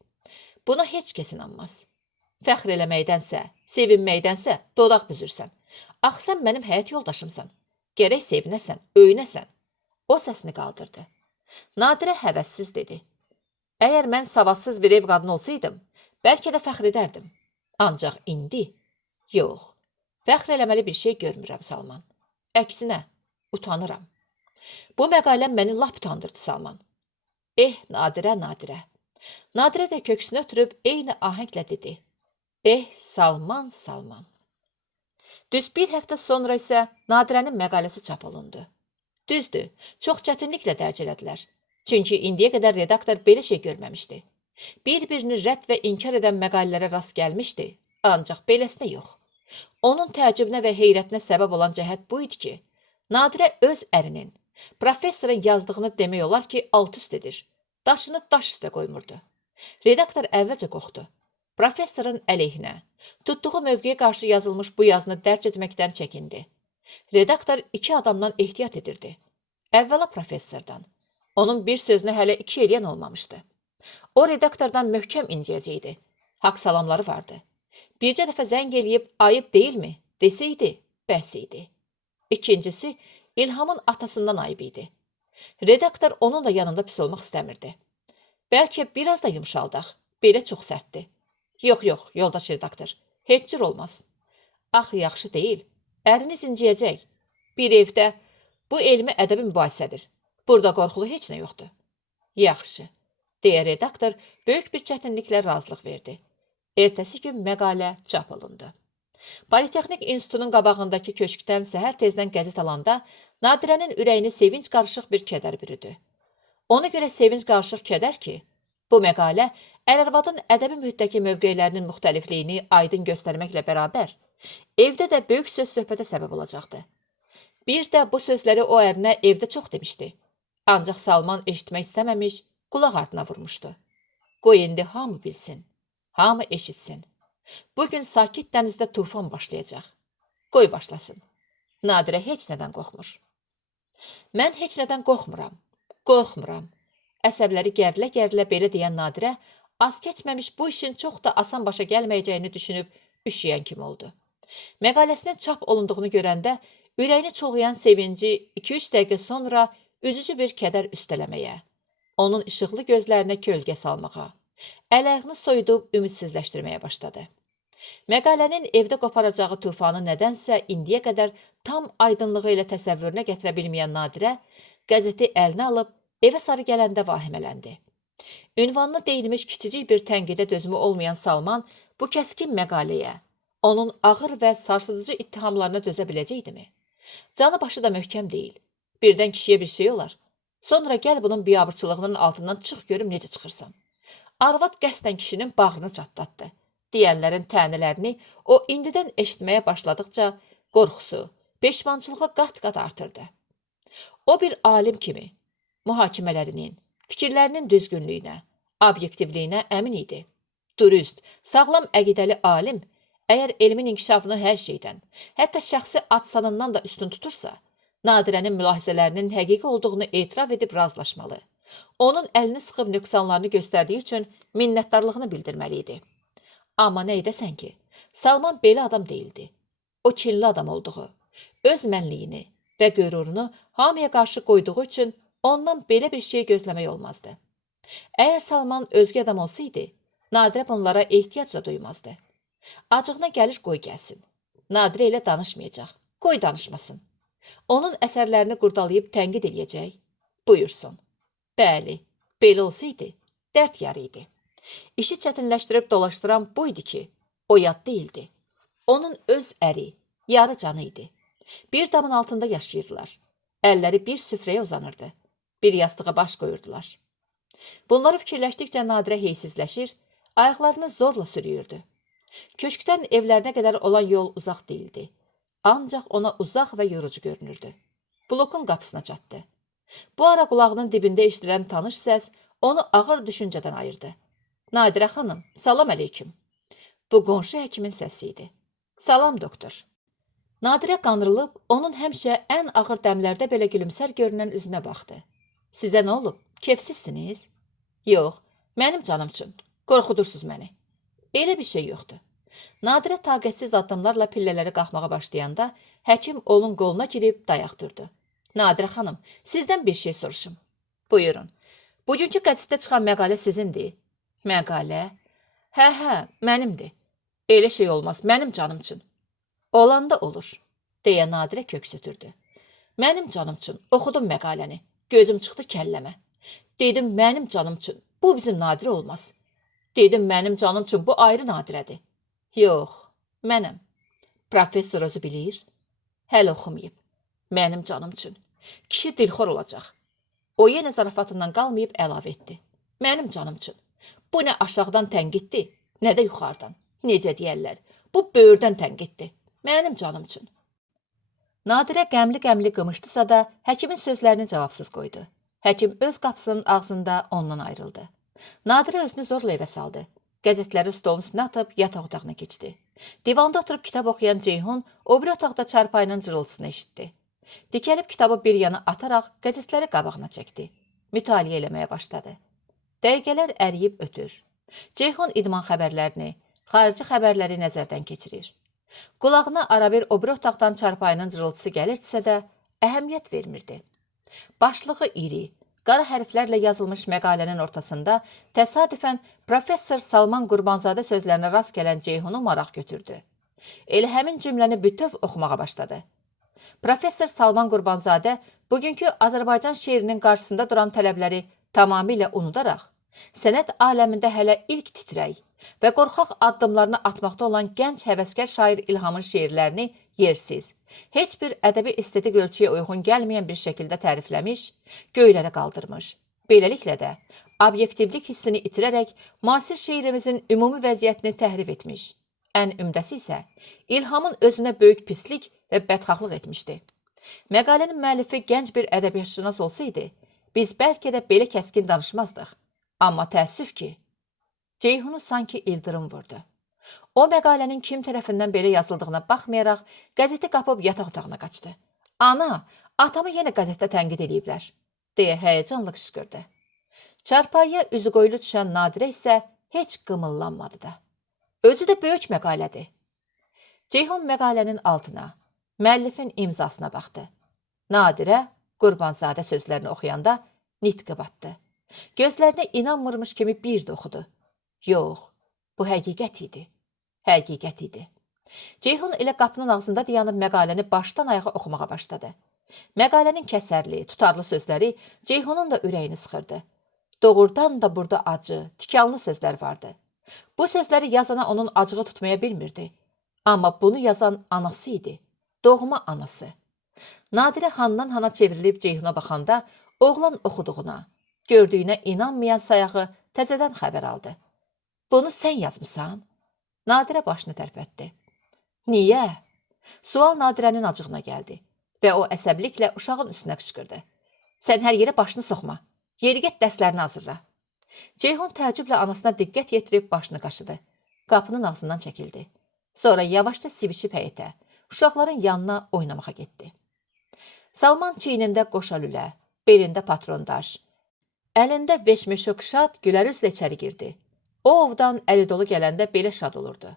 Buna heç kəs inanmaz. Fəxr eləməkdənsə, sevinməkdənsə dodaq büzürsən. Axı sən mənim həyat yoldaşımsan. Gərək sevinəsən, öyünəsən. O səsini qaldırdı. Nadirə həvəssiz dedi. Əgər mən savadsız bir ev qadını olsaydım, bəlkə də fəxr edərdim. Ancaq indi, yox, fəxr eləməli bir şey görmürəm Salman. Əksinə, utanıram. Bu məqaləm məni lap utandırdı Salman. Nadirə, Nadirə. Nadirə də köksünü ötürüb eyni ahənglə dedi. Salman, Salman. Düz bir həftə sonra isə Nadirənin məqaləsi çap olundu. Düzdür, çox çətinliklə dərc elədilər. Çünki indiyə qədər redaktor belə şey görməmişdi. Bir-birini rədd və inkar edən məqalələrə rast gəlmişdi, ancaq beləsinə yox. Onun təəccübünə və heyrətinə səbəb olan cəhət bu idi ki, Nadirə öz ərinin, professorun yazdığını demək olar ki, alt-üst edir. Daşını daş üstə qoymurdu. Redaktor əvvəlcə qorxdu. Professorun əleyhinə, tutduğu mövqeyə qarşı yazılmış bu yazını dərc etməkdən çəkindi. Redaktor 2 adamdan ehtiyat edirdi. Əvvəla professordan. Onun bir sözünü hələ 2 eləyən olmamışdı. O redaktordan möhkəm inciyəcəkdi. Haqq salamları vardı. Bircə dəfə zəng eləyib ayıb deyilmi desəydi, bəs idi. İkincisi, İlhamın atasından ayıb idi. Redaktor onun da yanında pis olmaq istəmirdi. Bəlkə biraz da yumşaldaq, belə çox sərtdir. Yox, yoldaş redaktor, heç cür olmaz. Ax, yaxşı deyil, əriniz inciyəcək. Bir evdə, bu elmi ədəbi mübahisədir. Burada qorxulu heç nə yoxdur. Yaxşı, deyə redaktor böyük bir çətinliklə razılıq verdi. Ertəsi gün məqalə çap olundu. Politexnik İnstitutunun qabağındakı köşkdən səhər tezdən qəzet alanda Nadirənin ürəyini sevinç qarışıq bir kədər bürüdü. Ona görə sevinç qarışıq kədər ki, bu məqalə ər-arvadın ədəbi mühitdəki mövqelərinin müxtəlifliyini aydın göstərməklə bərabər, evdə də böyük söz-söhbətə səbəb olacaqdı. Bir də bu sözləri o ərinə evdə çox demişdi. Ancaq Salman eşitmək istəməmiş, qulaq ardına vurmuşdu. Qoy indi hamı bilsin. Hamı eşitsin. Bugün sakit dənizdə tufan başlayacaq. Qoy başlasın. Nadirə heç nədən qorxmur. Mən heç nədən qorxmuram. Qorxmuram. Əsəbləri gərilə-gərilə belə deyən Nadirə az keçməmiş bu işin çox da asan başa gəlməyəcəyini düşünüb üşüyən kimi oldu. Məqaləsinin çap olunduğunu görəndə ürəyini çulğayan sevinci 2-3 dəqiqə sonra üzücü bir kədər üstələməyə, onun işıqlı gözlərinə kölgə salmağa, əl-ayağını soyudub ümidsizləşdirməyə başladı. Məqalənin evdə qoparacağı tufanı nədənsə indiyə qədər tam aydınlığı ilə təsəvvürünə gətirə bilməyən Nadirə qəzeti əlinə alıb evə sarı gələndə vahimələndi. Ünvanına deyilmiş kiçicik bir tənqidə dözümü olmayan Salman bu kəskin məqaləyə, onun ağır və sarsıdıcı ittihamlarına dözə biləcəkdimi? Canı başı da möhkəm deyil. Birdən kişiyə bir şey olar. Sonra gəl bunun biabırçılığının altından çıx görüm necə çıxırsan. Arvad qəsdən kişinin bağrını çatlatdı. Deyənlərin tənələrini o indidən eşitməyə başladıqca qorxusu, peşmançılığı qat-qat artırdı. O bir alim kimi mühakimələrinin, fikirlərinin düzgünlüyünə, obyektivliyinə əmin idi. Dürüst, sağlam əqidəli alim, əgər elmin inkişafını hər şeydən, hətta şəxsi ad-sanından da üstün tutursa, Nadirənin mülahizələrinin həqiqi olduğunu etiraf edib razılaşmalı. Onun əlini sıxıb nöqsanlarını göstərdiyi üçün minnətdarlığını bildirməli idi. Amma nə edəsən ki, Salman belə adam deyildi. O kinli adam olduğu, öz mənliyini və qürurunu hamıya qarşı qoyduğu üçün ondan belə bir şey gözləmək olmazdı. Əgər Salman özgə adam olsaydı, Nadirə bunlara ehtiyac da duymazdı. Acığına gəlir qoy gəlsin. Nadirə ilə danışmayacaq, qoy danışmasın. Onun əsərlərini qurdalayıb tənqid eləyəcək. Buyursun. Bəli, belə olsaydı, dərd yarı idi. İşi çətinləşdirib dolaşdıran bu idi ki, o yad deyildi. Onun öz əri, yarı canı idi. Bir damın altında yaşayırdılar. Əlləri bir süfrəyə uzanırdı. Bir yastığa baş qoyurdular. Bunları fikirləşdikcə Nadirə heysizləşir, ayaqlarını zorla sürüyürdü. Köşkdən evlərinə qədər olan yol uzaq deyildi. Ancaq ona uzaq və yorucu görünürdü. Blokun qapısına çatdı. Bu ara qulağının dibində eşidilən tanış səs onu ağır düşüncədən ayırdı. Nadirə xanım, salam əleyküm. Bu qonşu həkimin səsi idi. Salam doktor. Nadirə qanrılıb, onun həmişə ən ağır dəmlərdə belə gülümsər görünən üzünə baxdı. Sizə nə olub? Kefsizsiniz? Yox, mənim canım üçün. Qorxudursuz məni. Elə bir şey yoxdur. Nadirə taqətsiz addımlarla pillələri qalxmağa başlayanda həkim onun qoluna girib dayaq durdu. Nadirə xanım, sizdən bir şey soruşum. Buyurun. Bugünkü qəzetdə çıxan məqalə sizindir. Məqalə? Hə, mənimdir. Elə şey olmaz, mənim canım üçün. Olanda olur, deyə Nadirə köksütürdü. Mənim canım üçün oxudum məqaləni. Gözüm çıxdı kəlləmə. Dedim, mənim canım üçün bu bizim Nadirə olmaz. Dedim, mənim canım üçün bu ayrı Nadirədir. Yox, mənəm. Professor özü bilir. Hələ oxumayıb. Mənim canım üçün. Kişi dilxor olacaq. O yenə zarafatından qalmayıb əlavə etdi. Mənim canım üçün. Bu nə aşağıdan tənqiddir, nə də yuxarıdan. Necə deyərlər, bu böyürdən tənqiddir. Mənim canım üçün. Nadirə qəmli-qəmli qımışdısa da, həkimin sözlərini cavabsız qoydu. Həkim öz qapısının ağzında ondan ayrıldı. Nadirə özünü zorla evə saldı. Qəzetləri stolun üstünə atıb yataq otağına keçdi. Divanda oturub kitab oxuyan Ceyhun o bir otaqda çarpayının cırıltısını eşitdi. Dikəlib kitabı bir yana ataraq qəzetləri qabağına çəkdi. Mütaliə eləməyə başladı. Dəqiqələr əriyib ötür. Ceyhun idman xəbərlərini, xarici xəbərləri nəzərdən keçirir. Qulağına arabir o bir otaqdan çarpayının cırıltısı gəlirdisə də əhəmiyyət vermirdi. Başlığı iri, qara hərflərlə yazılmış məqalənin ortasında təsadüfən Professor Salman Qurbanzadə sözlərinə rast gələn Ceyhunu maraq götürdü. Elə həmin cümləni bütöv oxumağa başladı. Professor Salman Qurbanzadə bugünkü Azərbaycan şeirinin qarşısında duran tələbləri tamamilə unudaraq, sənət aləmində hələ ilk titrək və qorxaq addımlarını atmaqda olan gənc həvəskar şair İlhamın şeirlərini yersiz, heç bir ədəbi estetik ölçüyə uyğun gəlməyən bir şəkildə tərifləmiş, göylərə qaldırmış. Beləliklə də obyektivlik hissini itirərək müasir şeirimizin ümumi vəziyyətini təhrif etmiş. Ən ümdəsi isə İlhamın özünə böyük pislik və bədxahlıq etmişdi. Məqalənin müəllifi gənc bir ədəbiyyatşünas olsaydı, biz bəlkə də belə kəskin danışmazdıq. Amma təəssüf ki, Ceyhunu sanki ildırım vurdu. O məqalənin kim tərəfindən belə yazıldığına baxmayaraq, qəzeti qapıb yataq otağına qaçdı. Ana, atamı yenə qəzetdə tənqid ediblər, deyə həyəcanla qışqırdı. Çarpayıya üzü qoyulu düşən Nadirə isə heç qımıllanmadı da. Özü də böyük məqalədir. Ceyhun məqalənin altına, müəllifin imzasına baxdı. Nadirə Qurbanzadə sözlərini oxuyanda nitqi batdı. Gözlərinə inanmırmış kimi bir də oxudu. Yox, bu həqiqət idi. Həqiqət idi. Ceyhun elə qapının ağzında dayanıb məqaləni başdan ayağa oxumağa başladı. Məqalənin kəsərli, tutarlı sözləri Ceyhunun da ürəyini sıxırdı. Doğrudan da burada acı, tikanlı sözlər vardı. Bu sözləri yazana onun acığı tutmaya bilmirdi. Amma bunu yazan anası idi. Doğma anası. Nadirə handan-hana çevrilib Ceyhuna baxanda oğlan oxuduğuna, gördüyünə inanmayan sayağı təzədən xəbər aldı. Bunu sən yazmısan? Nadirə başını tərpətdi. Niyə? Sual Nadirənin acığına gəldi və o əsəbliklə uşağın üstünə qışqırdı. Sən hər yerə başını soxma. Yeri get dərslərini hazırla. Ceyhun təəccüblə anasına diqqət yetirib başını qaşıdı. Qapının ağzından çəkildi. Sonra yavaşca sivişib həyətə, uşaqların yanına oynamağa getdi. Salman çiynində qoşalülə, belində patrondaş, əlində veşmeşok şad gülərüzlə içəri girdi. O ovdan əli dolu gələndə belə şad olurdu.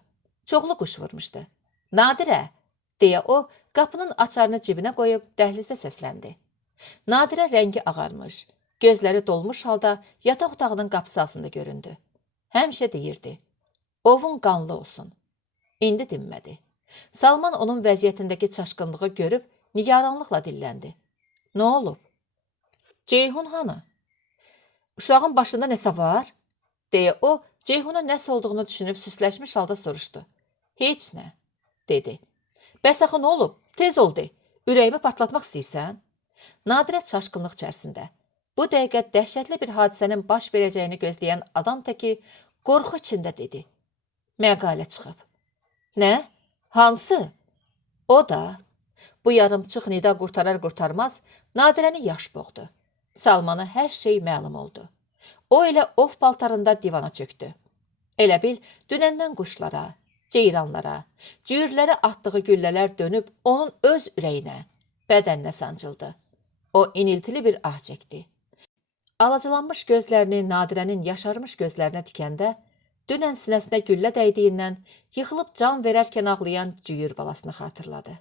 Çoxlu quş vurmuşdu. Nadirə, deyə o qapının açarını cibinə qoyub dəhlizdə səsləndi. Nadirə rəngi ağarmış, gözləri dolmuş halda yataq otağının qapısı ağzında göründü. Həmişə deyirdi, ovun qanlı olsun. İndi dinmədi. Salman onun vəziyyətindəki çaşqınlığı görüb nigaranlıqla dilləndi. Nə olub? Ceyhun hanı? Uşağın başında nəsə var? Deyə o, Ceyhuna nəsə olduğunu düşünüb süsləşmiş halda soruşdu. Heç nə, dedi. Bəs axı nə olub? Tez ol de. Ürəyimi partlatmaq istəyirsən? Nadirə çaşqınlıq içərisində. Bu dəqiqə dəhşətli bir hadisənin baş verəcəyini gözləyən adam təki qorxu içində dedi. Məqalə çıxıb. Nə? Hansı? O da. Bu yarımçıq nida qurtarar-qurtarmaz Nadirəni yaş boğdu. Salmana hər şey məlum oldu. O elə ov paltarında divana çöktü. Elə bil dünəndən quşlara, ceyranlara, cüyürlərə atdığı güllələr dönüb onun öz ürəyinə, bədəninə sancıldı. O iniltili bir ah çəkdi. Alacılanmış gözlərini Nadirənin yaşarmış gözlərinə tikəndə, dünən sinəsinə güllə dəydiyindən yıxılıb can verərkən ağlayan cüyür balasını xatırladı.